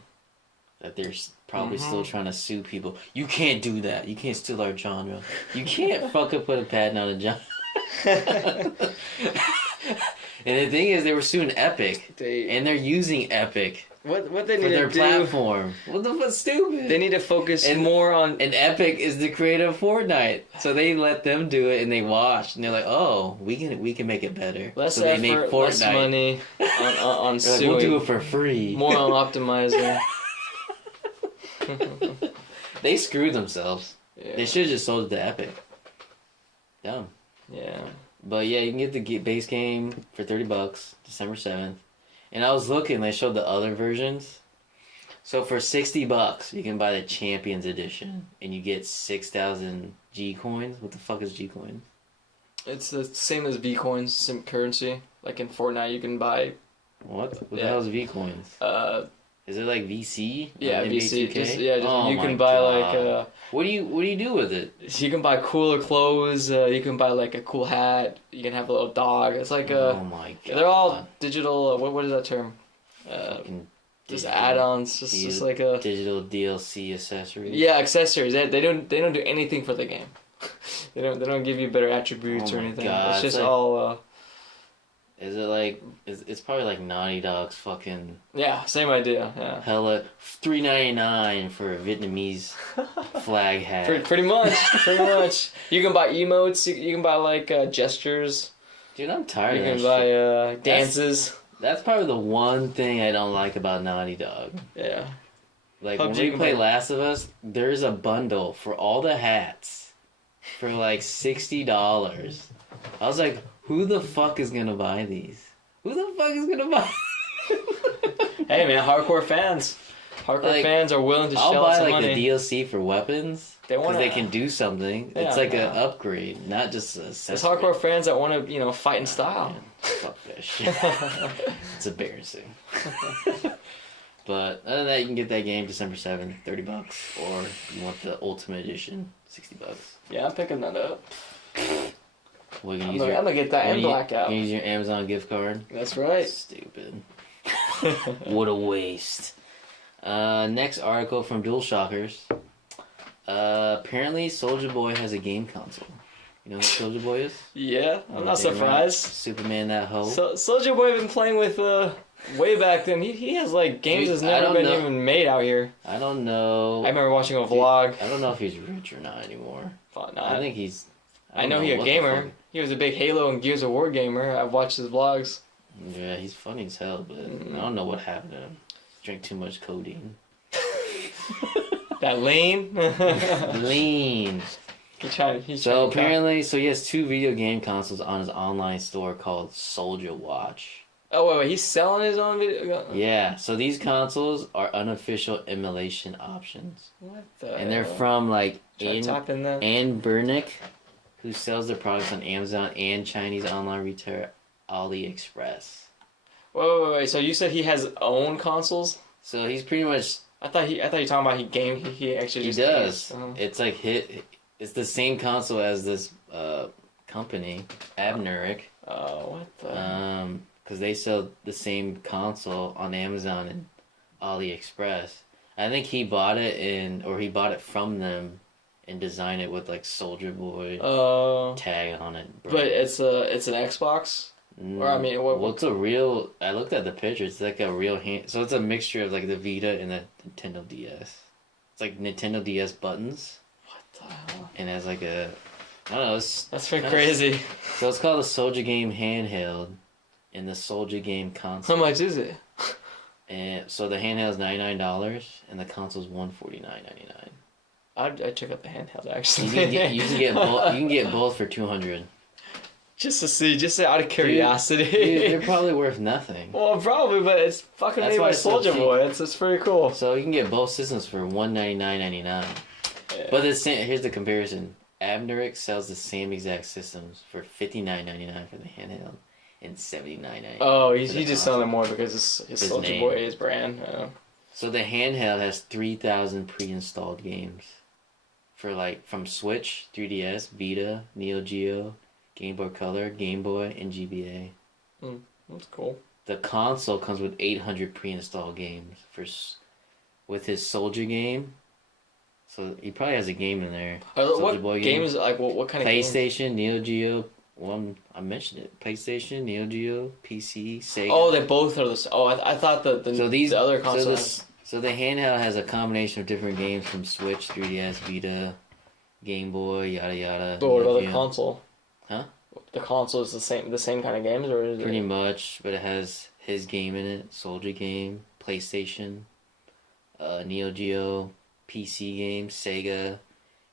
that they're probably still trying to sue people. You can't do that. You can't steal our genre. You can't fucking put a patent on a genre. And the thing is, they were suing Epic, and they're using Epic. What they need for their to do? platform. What the fuck, stupid? They need to focus more on. And Epic is the creator of Fortnite, so they let them do it, and they watched, and they're like, "Oh, we can make it better." Less so they effort, make Fortnite. less money on Like, suing. we'll do it for free. More on optimizing. They screwed themselves. Yeah. They should have just sold it to Epic. Dumb. Yeah. But yeah, you can get the base game for $30, December 7th. And I was looking, they showed the other versions. So for $60, you can buy the Champions Edition, and you get 6,000 G coins. What the fuck is G coins? It's the same as V coins, some currency. Like in Fortnite, you can buy. What the hell is V coins? Is it like VC? Yeah, NBA VC. 2K? You can buy God. What do you do with it? You can buy cooler clothes. You can buy like a cool hat. You can have a little dog. It's like oh my God. They're all digital. What is that term? Just add-ons. Just like a digital DLC accessories. Yeah, accessories. They don't do anything for the game. they don't give you better attributes or anything. God. It's just like, all. Is it like? It's probably like Naughty Dog's fucking. Yeah, same idea. Yeah. Hella $3.99 for a Vietnamese flag hat. Pretty much. Pretty much. You can buy emotes. You can buy like gestures. Dude, I'm tired of that. You can buy dances. That's probably the one thing I don't like about Naughty Dog. Yeah. Like PUBG, when we play Last of Us, there's a bundle for all the hats for like $60. I was like, who the fuck is gonna buy these? Who the fuck is gonna buy? Hey man, hardcore fans. Hardcore fans are willing to shell out some money. I'll buy like the DLC for weapons because they can do something. Yeah, it's like an upgrade, not just a accessory. There's hardcore fans that want to, fight in style. Man, fuck that shit. It's embarrassing. But other than that, you can get that game December 7th, $30, or you want the Ultimate Edition, $60. Yeah, I'm picking that up. Well, I'm gonna get that and Blackout. You use your Amazon gift card. That's right. Stupid. What a waste. Next article from Dual Shockers. Apparently, Soulja Boy has a game console. You know who Soulja Boy is? Yeah, I'm not surprised. Superman that hoe. Soulja Boy been playing with way back then. He has like games that's never been even made out here. I don't know. I remember watching a vlog. I don't know if he's rich or not anymore. I think he's. I know he's a gamer. He was a big Halo and Gears of War gamer. I've watched his vlogs. Yeah, he's funny as hell, but I don't know what happened to him. Drank too much codeine. That lean? Lean. So apparently, he has 2 video game consoles on his online store called Soulja Watch. Oh wait, he's selling his own video? Yeah, so these consoles are unofficial emulation options. What the And they're from like Ann Bernick, who sells their products on Amazon and Chinese online retailer AliExpress. Wait. So you said he has own consoles? So he's pretty much. I thought you were talking about he gamed. He actually just does. It's like it's the same console as this company, Abnuric. Oh, what the? Because they sell the same console on Amazon and AliExpress. I think he bought it from them and designed it with like Soulja Boy tag on it. Bro. But it's an Xbox. Or I mean, what's a real? I looked at the picture. It's like a real hand. So it's a mixture of like the Vita and the Nintendo DS. It's like Nintendo DS buttons. What the hell? And it has like a. I don't know. That's pretty crazy. So it's called the Soulja Game Handheld, and the Soulja Game console. How much is it? And so the handheld is $99, and the console is $149.99. I'd check out the handheld actually. You can get both. You can get both for $200. Just out of curiosity. Dude, they're probably worth nothing. Well, probably, but it's fucking made by Soulja Boy. It's pretty cool. So you can get both systems for $199.99. Yeah. But here's the comparison. Abnuric sells the same exact systems for $59.99 for the handheld and $79.99. Oh, he's just selling more because it's Soulja Boy, his brand. So the handheld has 3,000 pre-installed games for from Switch, 3DS, Vita, Neo Geo, Game Boy Color, Game Boy, and GBA. That's cool. The console comes with 800 pre-installed games with his Soulja game. So he probably has a game in there. What games? Like what kind of PlayStation, Neo Geo, One, I mentioned it. PlayStation, Neo Geo, PC, Sega. Oh, they both are the. Oh, I thought the other consoles. So the handheld has a combination of different games from Switch, 3DS, Vita, Game Boy, yada yada. But what about the console? Huh? The console is the same kind of games, or is Pretty much, but it has his game in it, Soldier game, PlayStation, Neo Geo, PC games, Sega,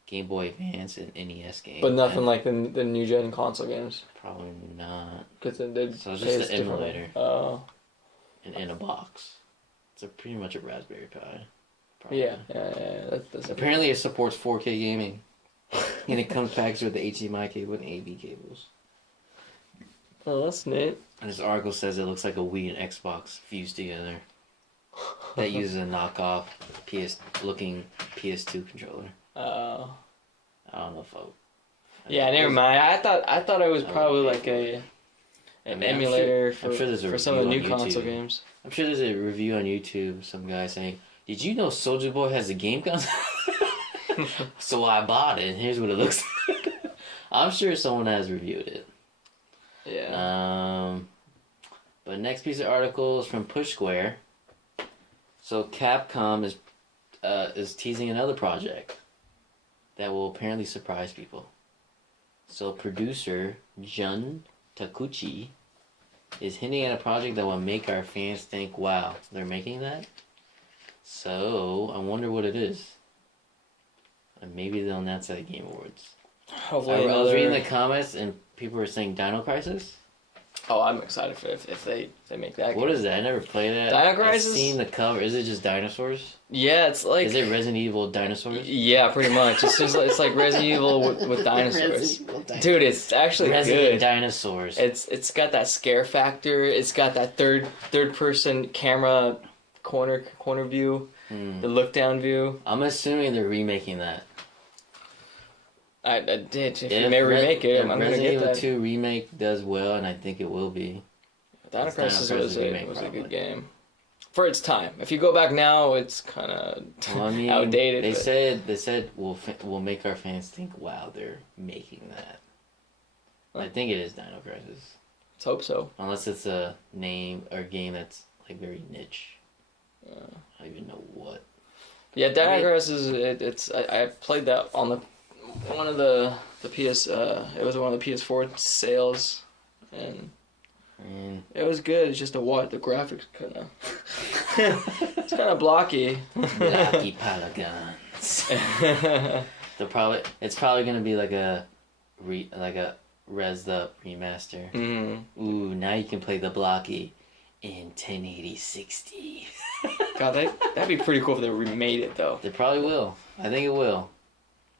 Game Boy Advance, and NES games. But nothing like the new gen console games. Probably not. Because so it's just an emulator. Oh. And in a box. It's pretty much a Raspberry Pi. Probably. Yeah. That's apparently it supports 4K gaming. And it comes packaged with the HDMI cable and AV cables. Oh, that's neat. And this article says it looks like a Wii and Xbox fused together. That uses a knockoff looking PS2 controller. Oh. I don't know if Yeah, never mind. I thought it was probably like an emulator for some of the new console games. I'm sure there's a review on YouTube. Some guy saying, "Did you know Soulja Boy has a game console?" So I bought it, and here's what it looks like. I'm sure someone has reviewed it. Yeah. But next piece of article is from Push Square. So Capcom is teasing another project that will apparently surprise people. So producer Jun Takuchi is hinting at a project that will make our fans think, wow, they're making that? So I wonder what it is. And maybe they'll announce at the Game Awards. Hopefully I was reading the comments and people were saying Dino Crisis. Oh, I'm excited for if they make that game. What is that? I never played that. Dino Crisis? I've seen the cover. Is it just dinosaurs? Yeah, it's like... Is it Resident Evil dinosaurs? Yeah, pretty much. It's like Resident Evil with dinosaurs. Dude, it's actually Resident good. Dinosaurs. It's got that scare factor. It's got that third person camera corner view, the look down view. I'm assuming they're remaking that. I did. If you may remake it, I'm gonna get that. Resident Evil 2 remake does well, and I think it will be. Dino Crisis was a good game for its time. If you go back now, it's kind of outdated. They said we'll make our fans think, wow, they're making that. I think it is Dino Crisis. Let's hope so. Unless it's a name or game that's like very niche. I don't even know what. Yeah, Dino Crisis. I played that on one of the PS. It was one of the PS4 sales, and it was good. It's just the graphics kind of. It's kind of blocky. Blocky polygons. It's probably gonna be like a rezzed up remaster. Mm-hmm. Ooh, now you can play the blocky in 1080-60. God, that'd be pretty cool if they remade it though. They probably will. I think it will.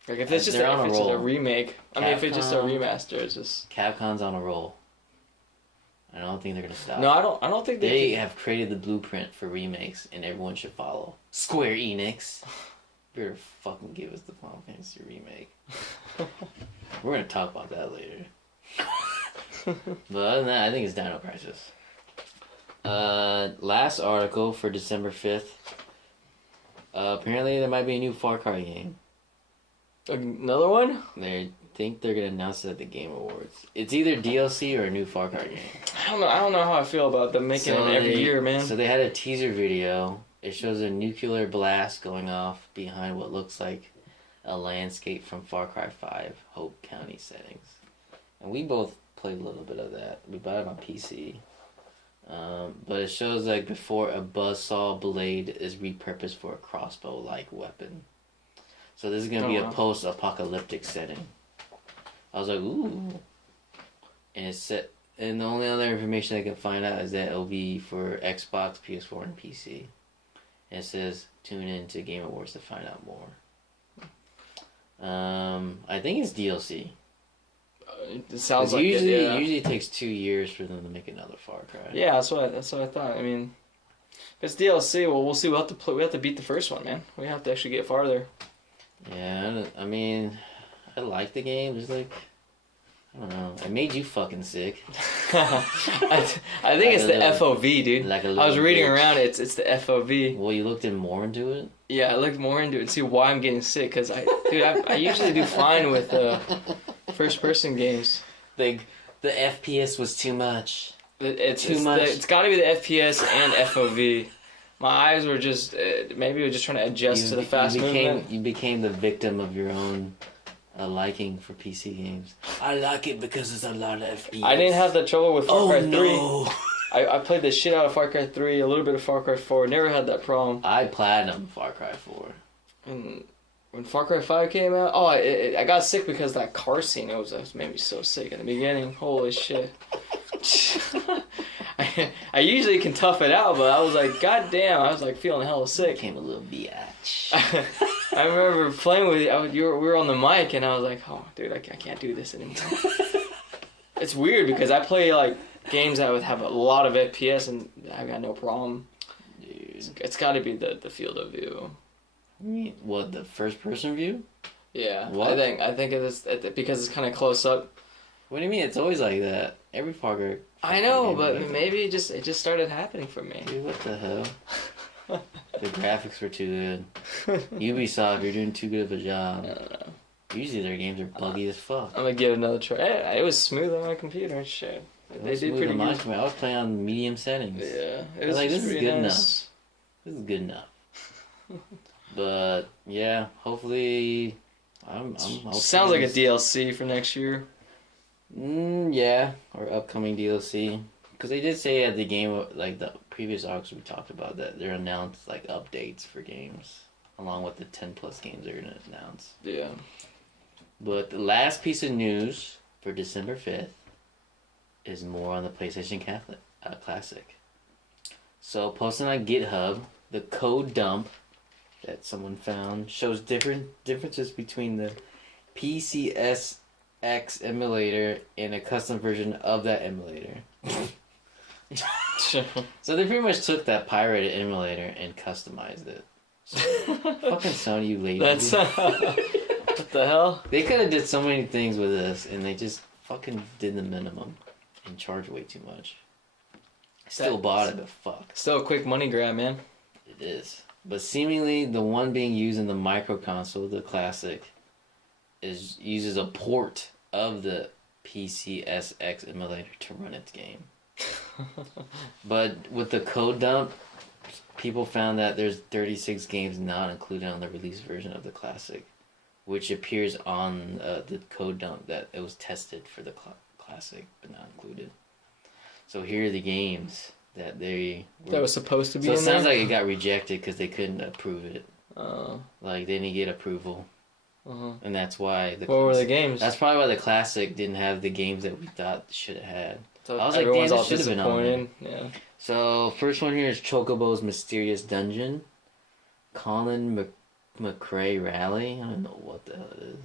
Like if it's just a remake, if it's just a remaster, it's just Capcom's on a roll. I don't think they're gonna stop. No, I don't think they have created the blueprint for remakes, and everyone should follow. Square Enix, better fucking give us the Final Fantasy remake. We're gonna talk about that later. But other than that, I think it's Dino Crisis. Last article for December 5th. Apparently, there might be a new Far Cry game. Another one? They think they're gonna announce it at the Game Awards. It's either DLC or a new Far Cry game. I don't know how I feel about them making it every year, man. So they had a teaser video. It shows a nuclear blast going off behind what looks like a landscape from Far Cry 5 Hope County settings. And we both played a little bit of that. We bought it on PC. But it shows like before a buzzsaw blade is repurposed for a crossbow-like weapon. So this is going to be a post-apocalyptic setting. I was like, ooh. And and the only other information I can find out is that it'll be for Xbox, PS4, and PC. And it says, tune in to Game Awards to find out more. I think it's DLC. It sounds like usually it takes 2 years for them to make another Far Cry. Yeah, that's what I thought. I mean, if it's DLC, well, we'll see. We have to beat the first one, man. We have to actually get farther. Yeah, I mean, I like the game. Just like, I don't know. It made you fucking sick. I think it's the FOV, dude. Like I was reading around it. It's the FOV. Well, you looked more into it? Yeah, I looked more into it and see why I'm getting sick. Because I usually do fine with first-person games. The FPS was too much. It's too much. It's got to be the FPS and FOV. My eyes were just maybe we're just trying to adjust to the fast movement. You became the victim of your own liking for PC games. I like it because it's a lot of FPS. I didn't have that trouble with Far Cry 3. No. I played the shit out of Far Cry 3, a little bit of Far Cry 4. Never had that problem. I platinum Far Cry 4. And when Far Cry 5 came out, I got sick because that car scene. It made me so sick in the beginning. Holy shit. I usually can tough it out, but I was like, god damn, I was like feeling hella sick. Became a little biatch. I remember playing with you. We were on the mic, and I was like, oh, dude, I can't do this anymore. It's weird because I play like games that would have a lot of FPS, and I got no problem. Dude. It's got to be the field of view. What, the first person view? Yeah, what? I think it is because it's kind of close up. What do you mean? It's always like that. Every Far Cry. I know, but maybe it just started happening for me. Dude, what the hell? The graphics were too good. Ubisoft, you're doing too good of a job. I don't know. Usually their games are buggy as fuck. I'm gonna give it another try. It was smooth on my computer. Shit, they did pretty good. I was playing on medium settings. Yeah, I was like, this is good enough. This is good enough. But yeah, hopefully, sounds like a DLC for next year. Yeah, or upcoming DLC. Because they did say at the game, like the previous arcs we talked about, that they're announced like updates for games, along with the 10 plus games they're gonna announce. Yeah. But the last piece of news for December 5th is more on the PlayStation Classic. So posted on GitHub, the code dump that someone found shows differences between the PCSX emulator and a custom version of that emulator. So they pretty much took that pirated emulator and customized it. So, fucking Sony, you lazy. That's what the hell? They could have did so many things with this, and they just fucking did the minimum and charged way too much. Still bought it, but fuck. Still a quick money grab, man. It is. But seemingly, the one being used in the micro console, the Classic, uses a port of the PCSX emulator to run its game. But with the code dump, people found that there's 36 games not included on the release version of the Classic, which appears on the code dump that it was tested for the Classic, but not included. So here are the games that that was supposed to be. So in it sounds there? like it got rejected because they couldn't approve it. Oh. Like they didn't get approval. Uh-huh. And that's why what were the games? That's probably why the Classic didn't have the games that we thought should have had. So I was like, damn, it all should have been on there. Yeah. So first one here is Chocobo's Mysterious Dungeon. Colin McRae Rally. I don't know what the hell it is.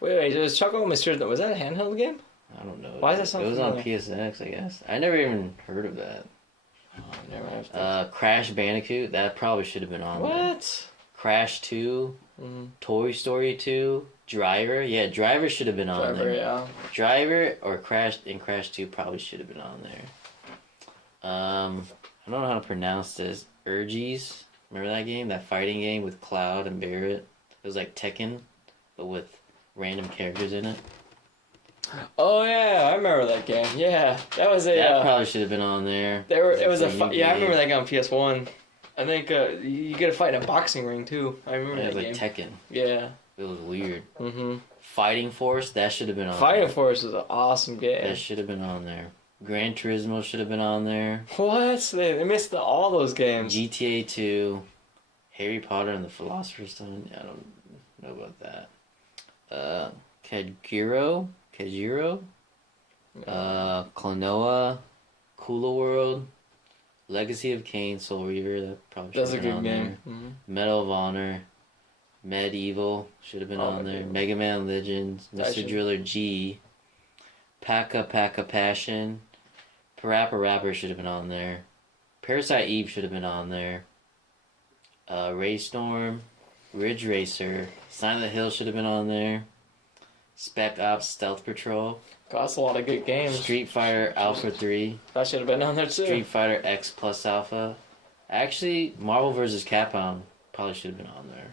Wait, it was Chocobo Mysterious. Was that a handheld game? I don't know. Why is that something? It was on PSX, I guess. I never even heard of that. Oh, never have Crash Bandicoot. That probably should have been on there. What? Crash 2. Mm-hmm. Toy Story 2. Driver. Yeah, Driver should have been on there. Yeah. Driver or Crash 2 probably should have been on there. I don't know how to pronounce this. Urges. Remember that game? That fighting game with Cloud and Barrett? It was like Tekken, but with random characters in it. Oh yeah, I remember that game. Yeah, that was That probably should have been on there. It was yeah, I remember that game on PS1. I think you get a fight in a boxing ring too. I remember that game. It was like Tekken. Yeah. It was weird. Mm-hmm. Fighting Force, that should have been on Fighting there. Force was an awesome game. That should have been on there. Gran Turismo should have been on there. What? They missed all those games. GTA 2. Harry Potter and the Philosopher's Stone. I don't know about that. Kajiro. Klonoa. Kula World. Legacy of Kain, Soul Reaver. That probably should have been on there. That's a good game. Mm-hmm. Medal of Honor. Medieval should have been on there. Mega Man Legends. Mr. Driller G. Paka Passion. Parappa Rapper should have been on there. Parasite Eve should have been on there. Raystorm. Ridge Racer. Silent Hill should have been on there. Spec Ops Stealth Patrol. God, that's a lot of good games. Street Fighter Alpha 3. That should have been on there too. Street Fighter X Plus Alpha. Actually, Marvel vs. Capcom probably should have been on there.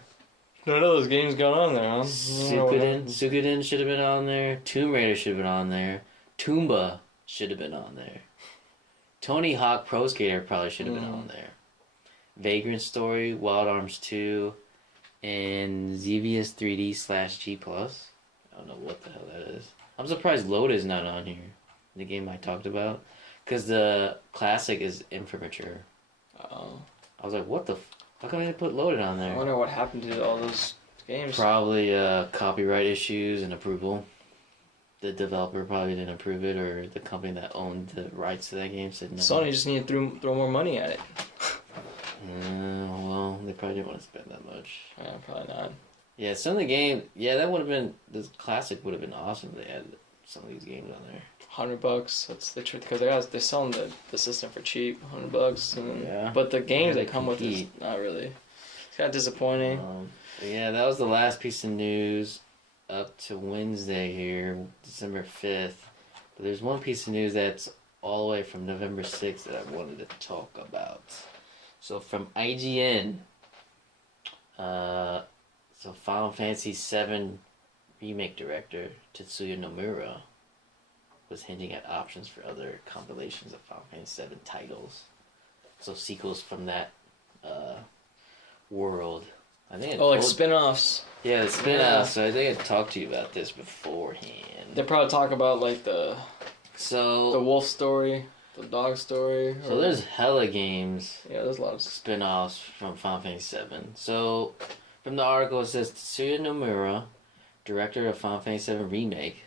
None of those games got on there, huh? Suikoden should have been on there. Tomb Raider should have been on there. Toomba should have been on there. Tony Hawk Pro Skater probably should have been on there. Vagrant Story, Wild Arms 2, and Xevious 3D/G+. I don't know what the hell that is. I'm surprised Load is not on here. The game I talked about. Because the classic is Infirmature. Oh. I was like, what the... How come they didn't put Loaded on there? I wonder what happened to all those games. Probably copyright issues and approval. The developer probably didn't approve it, or the company that owned the rights to that game said no. Sony just needed to throw more money at it. Well, they probably didn't want to spend that much. Yeah, probably not. Yeah, some of the game... Yeah, that would have been... This classic would have been awesome if they had some of these games on there. $100. That's the truth, because they're selling the system for cheap. $100. And Yeah. But the games they come compete. with is not really. It's kind of disappointing. Yeah, that was the last piece of news up to Wednesday here, December 5th. But there's one piece of news that's all the way from November 6th that I wanted to talk about. So from IGN, so Final Fantasy VII Remake director Tetsuya Nomura was hinting at options for other compilations of Final Fantasy VII titles. So sequels from that world. I think like spin-offs. Yeah, the spin-offs. So I think I talked to you about this beforehand. They probably talk about like the So wolf story, the dog story. So there's hella games. Yeah, there's a lot of spin-offs from Final Fantasy VII. So from the article it says Tetsuya Nomura, director of Final Fantasy VII Remake,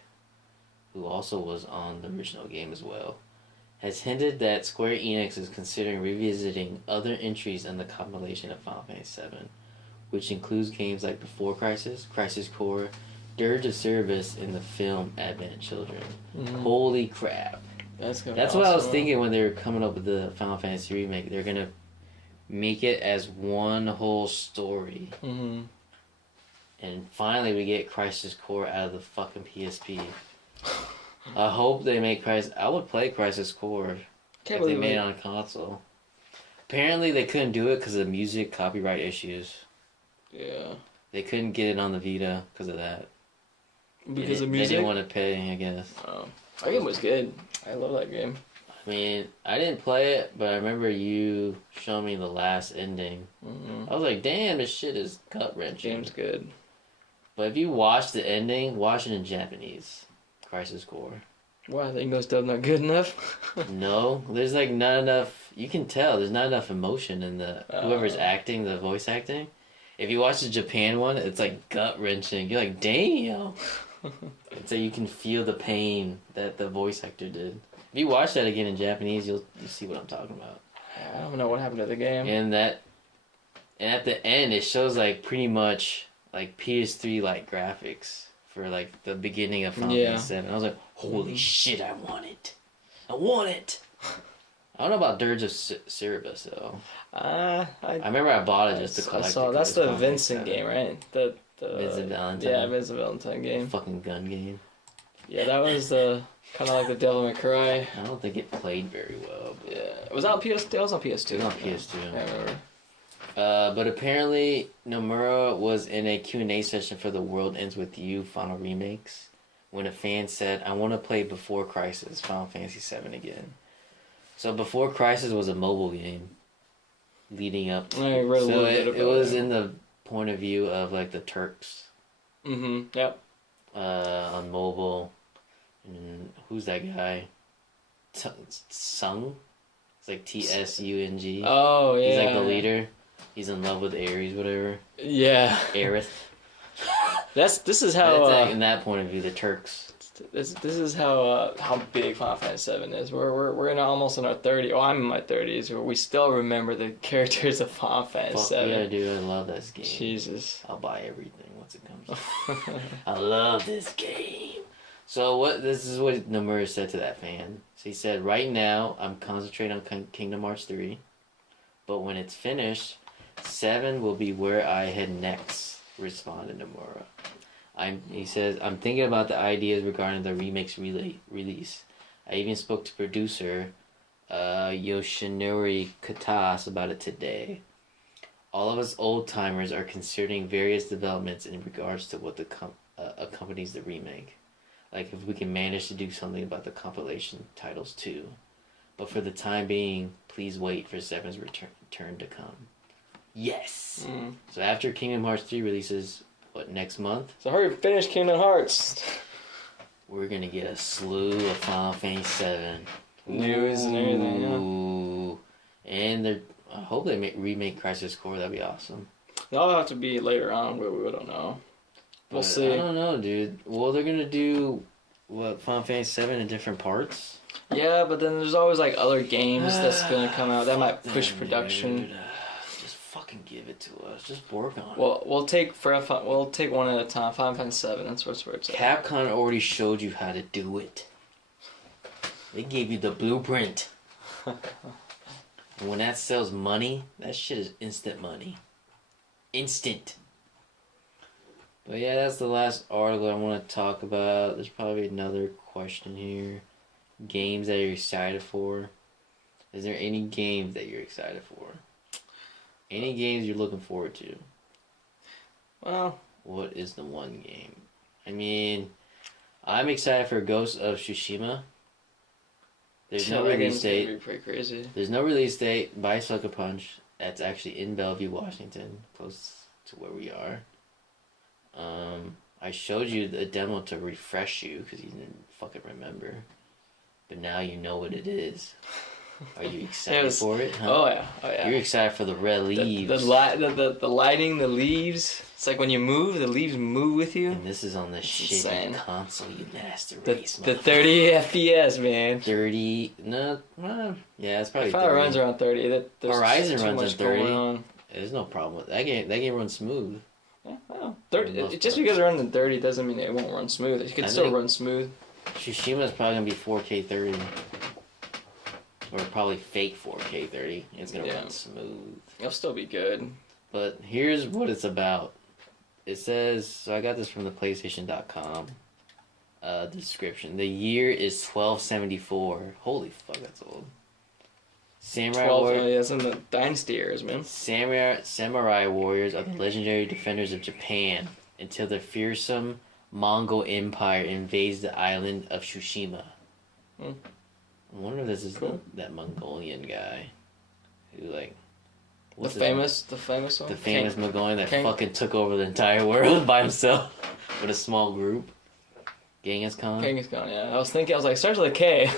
who also was on the original game as well, has hinted that Square Enix is considering revisiting other entries in the compilation of Final Fantasy VII, which includes games like Before Crisis, Crisis Core, Dirge of Cerberus, and the film Advent Children. Holy crap. That's what I was thinking when they were coming up with the Final Fantasy Remake. They're going to make it as one whole story. Mm-hmm. And finally we get Crisis Core out of the fucking PSP. I hope they make Crisis... I would play Crisis Core if they made it on a console. Apparently they couldn't do it because of music copyright issues. Yeah. They couldn't get it on the Vita because of that. Because of music? They didn't want to pay, I guess. Oh. That game was good. I love that game. I mean, I didn't play it, but I remember you showing me the last ending. Mm-hmm. I was like, damn, this shit is gut-wrenching. Game's good. But if you watch the ending, watch it in Japanese. Crisis Core. Why? The English dub's not good enough? No, there's like not enough... You can tell there's not enough emotion in the... Whoever's acting, the voice acting. If you watch the Japan one, it's like gut-wrenching. You're like, damn! So you can feel the pain that the voice actor did. If you watch that again in Japanese, you'll see what I'm talking about. I don't know what happened to the game. And at the end, it shows like pretty much like PS3 like graphics for like the beginning of Final Fantasy VII. I was like, holy shit, I want it! I want it! I don't know about Dirge of Cerberus though. I remember I bought it just to collect it. That's the Vincent game, right? The Vincent Valentine. Yeah, Vincent Valentine game. Fucking gun game. Yeah, that was kind of like the Devil May Cry. I don't think it played very well. But yeah, it was on PS2. It was on PS2. It was on PS2. I remember. But apparently Nomura was in a Q&A session for The World Ends With You Final Remakes when a fan said, I want to play Before Crisis, Final Fantasy VII again. So Before Crisis was a mobile game leading up to I read a little bit about it was in the point of view of like the Turks. Mm-hmm. Yep. On mobile. And who's that guy? Sung? It's like Tsung. Oh, yeah. He's like the leader. He's in love with Ares, whatever. Yeah. Aerith. This is how... like, in that point of view, the Turks. This is how big Final Fantasy VII is. We're almost in our 30s. Oh, I'm in my 30s. Where we still remember the characters of Final Fantasy VII. Yeah, dude, I love this game. Jesus. I'll buy everything once it comes. I love this game. So this is what Nomura said to that fan. So he said, right now, I'm concentrating on Kingdom Hearts 3. But when it's finished, 7 will be where I head next, responded Nomura. He says, I'm thinking about the ideas regarding the remake's release. I even spoke to producer Yoshinori Katas about it today. All of us old-timers are considering various developments in regards to what accompanies the remake. Like, if we can manage to do something about the compilation titles, too. But for the time being, please wait for 7's return to come. Yes! So after Kingdom Hearts 3 releases, what, next month? So hurry, finish Kingdom Hearts. We're gonna get a slew of Final Fantasy 7. News and everything, yeah. And I hope they remake Crisis Core, that'd be awesome. That'll have to be later on, but we don't know. We'll see. I don't know, dude. Well, they're gonna do, what, Final Fantasy 7 in different parts? Yeah, but then there's always like other games that's gonna come out that might push production. Dude. Just fucking give it to us. Just work on it. Well, we'll take one at a time. Final Fantasy 7. That's where it's at. Capcom already showed you how to do it. They gave you the blueprint. And when that sells money, that shit is instant money. Instant. But yeah, that's the last article I want to talk about. There's probably another question here. Games that you're excited for. Is there any games that you're excited for? Any games you're looking forward to? Well, what is the one game? I mean, I'm excited for Ghost of Tsushima. There's no release date. Be pretty crazy. There's no release date by Sucker Punch. That's actually in Bellevue, Washington, close to where we are. I showed you the demo to refresh you because you didn't fucking remember. But now you know what it is. Are you excited for it? Huh? Oh yeah. You're excited for the red leaves. The lighting, the leaves. It's like when you move, the leaves move with you. And this is on the shitty console, you nasty race. The 30 FPS, man. 30? No, yeah, it's probably. It probably runs around 30. Horizon runs at 30. There's no problem with that game. That game runs smooth. Yeah, well, 30. Just because it runs in 30 doesn't mean it won't run smooth. It can still run smooth. Tsushima's probably gonna be 4K 30. Or probably fake 4K 30. It's gonna run smooth. It'll still be good. But here's what it's about. It says, so I got this from the PlayStation.com description. The year is 1274. Holy fuck, that's old. Samurai Warriors. Yeah, some of the dynasty eras, man. Samurai warriors are the legendary defenders of Japan until the fearsome Mongol Empire invades the island of Tsushima. I wonder if this is that Mongolian guy who, like, the famous one? The famous Mongolian that fucking took over the entire world by himself with a small group. Genghis Khan? Genghis Khan, yeah. I was like, it starts with a K.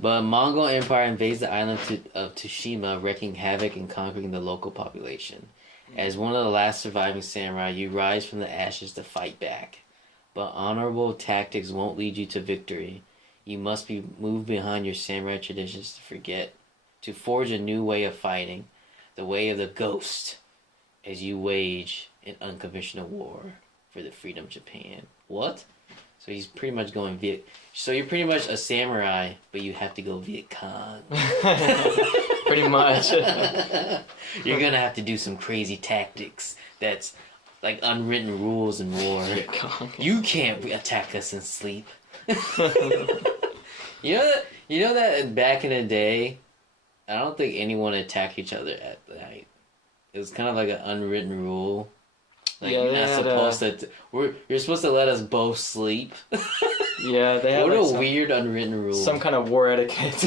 But Mongol Empire invades the island of Tsushima, wreaking havoc and conquering the local population. As one of the last surviving samurai, you rise from the ashes to fight back. But honorable tactics won't lead you to victory. You must be moved behind your samurai traditions to forge a new way of fighting, the way of the ghost, as you wage an unconventional war for the freedom of Japan. What? So he's pretty much going So you're pretty much a samurai, but you have to go Viet Cong. Pretty much. You're gonna have to do some crazy tactics. That's like unwritten rules in war. You can't attack us in sleep. You know that back in the day, I don't think anyone attacked each other at night. It was kind of like an unwritten rule. Like, you're not supposed to. You're supposed to let us both sleep. Yeah, they have. What a weird unwritten rule. Some kind of war etiquette.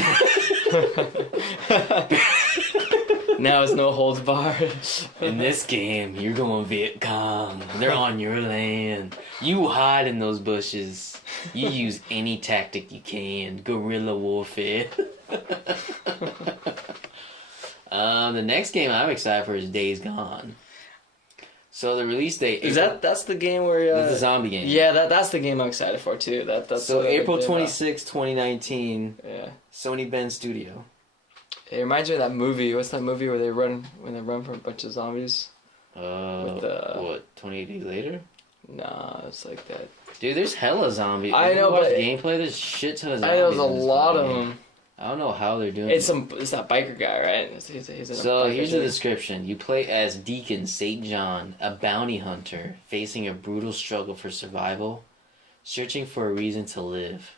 Now it's no holds barred. In this game, you're going Viet Cong. They're on your land. You hide in those bushes. You use any tactic you can. Guerrilla warfare. The next game I'm excited for is Days Gone. So the release date is that's the game where the zombie game. Yeah, that's the game I'm excited for too. That's so April 26, 2019. Yeah. Sony Bend Studio. It reminds me of that movie. What's that movie where they run from a bunch of zombies? What? 28 Days Later? Nah, it's like that. Dude, there's hella zombies. I know, but gameplay. There's shit ton of zombies. I know there's a lot of them. I don't know how they're doing it. It's that biker guy, right? He's here's the description. You play as Deacon St. John, a bounty hunter facing a brutal struggle for survival, searching for a reason to live.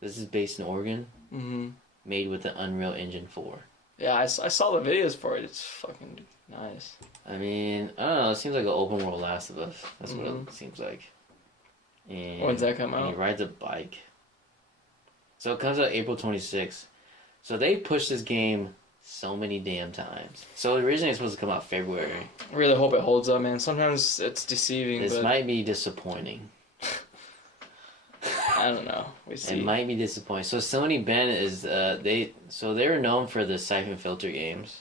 This is based in Oregon. Mm-hmm. Made with the Unreal Engine 4. Yeah, I saw the videos for it. It's fucking nice. I mean, I don't know. It seems like an open world Last of Us. That's what it seems like. And when's that come out? And he rides a bike. So it comes out April 26th. So they pushed this game so many damn times. So originally it's supposed to come out February. I really hope it holds up, man. Sometimes it's deceiving. This might be disappointing. I don't know. We see. It might be disappointing. So Sony Ben is they were known for the Siphon Filter games.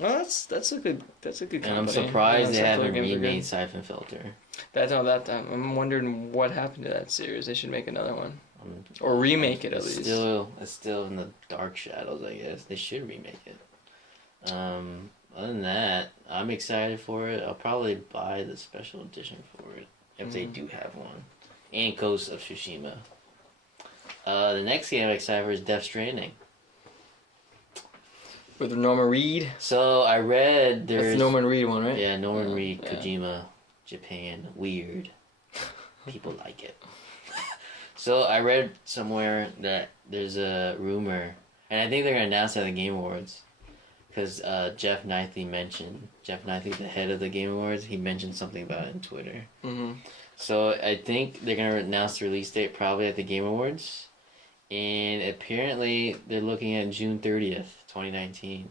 Well, that's a good company. And I'm surprised they haven't remade Siphon Filter. I'm wondering what happened to that series. They should make another one. Or remake it at least. It's still in the dark shadows, I guess. They should remake it. Other than that, I'm excited for it. I'll probably buy the special edition for it if they do have one. And Ghost of Tsushima. The next game I'm excited for is Death Stranding. With Norman Reed? So I read there's... That's the Norman Reed one, right? Yeah, Norman Reed, Kojima, Japan. Weird. People like it. So I read somewhere that there's a rumor, and I think they're going to announce it at the Game Awards, because Jeff Knightley, the head of the Game Awards, he mentioned something about it on Twitter. Mm-hmm. So I think they're going to announce the release date probably at the Game Awards, and apparently they're looking at June 30th, 2019.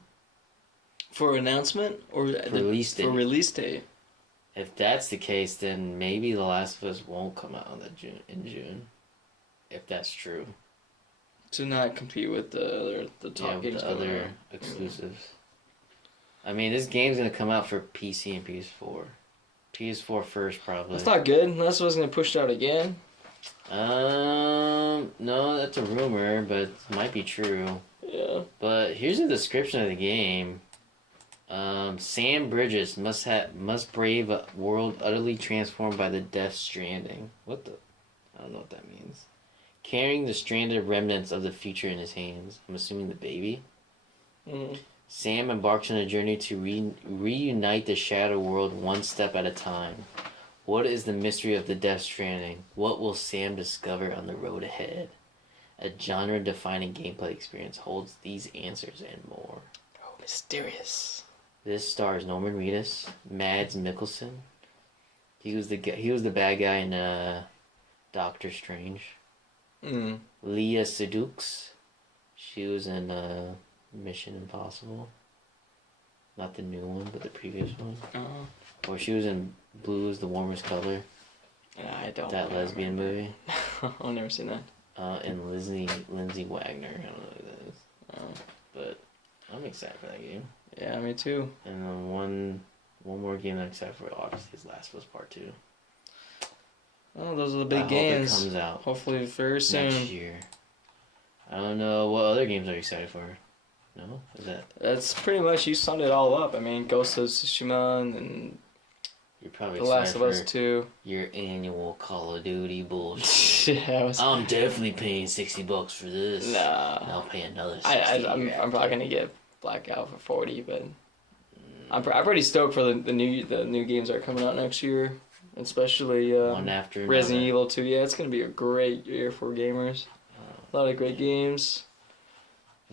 For announcement? Or release date. For release date. If that's the case, then maybe The Last of Us won't come out in June. If that's true. To not compete with the top games. The other exclusives. I mean, this game's going to come out for PC and PS4. PS4 first, probably. That's not good. Unless it was going to push it out again. No, that's a rumor, but it might be true. Yeah. But here's the description of the game. Sam Bridges must brave a world utterly transformed by the Death Stranding. What the? I don't know what that means. Carrying the stranded remnants of the future in his hands. I'm assuming the baby. Mm-hmm. Sam embarks on a journey to reunite the Shadow World one step at a time. What is the mystery of the Death Stranding? What will Sam discover on the road ahead? A genre-defining gameplay experience holds these answers and more. Oh, mysterious. This stars Norman Reedus, Mads Mikkelsen. He was the bad guy in Doctor Strange. Mm. Leah Sedux. She was in Mission Impossible. Not the new one, but the previous one. Uh-huh. Or she was in Blue is the Warmest Color. I don't. That lesbian movie. I've never seen that. And Lindsay Wagner. I don't know who that is. But I'm excited for that game. Yeah, me too. And then one more game that I'm excited for, obviously, is Last of Us Part 2. Oh, those are the big games. Hope it comes out. Hopefully very soon. Next year. I don't know what other games are you excited for. No? Is that? That's pretty much, you summed it all up. I mean, Ghost of Tsushima and You're probably The Last of Us 2. Your annual Call of Duty bullshit. Yeah, I'm definitely paying $60 for this. Nah. And I'll pay another $60. I'm probably gonna get Blackout for 40, but I'm pretty stoked for the new games that are coming out next year, especially one after Resident another. Evil 2. Yeah, it's gonna be a great year for gamers. A lot of great games.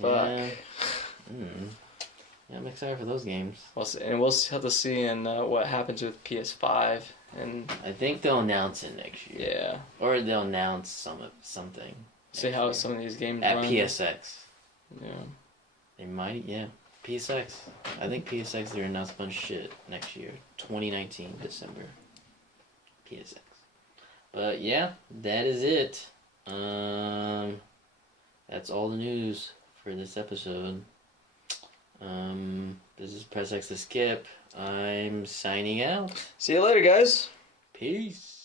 Fuck. Yeah. Yeah, I'm excited for those games. We'll have to see what happens with PS5 and. I think they'll announce it next year. Yeah. Or they'll announce something. See how some of these games at run. PSX. Yeah. They might, yeah. PSX. I think PSX, they're announced a bunch of shit next year. 2019, December. PSX. But yeah, that is it. That's all the news for this episode. This is PressXtoSkip. I'm signing out. See you later, guys. Peace.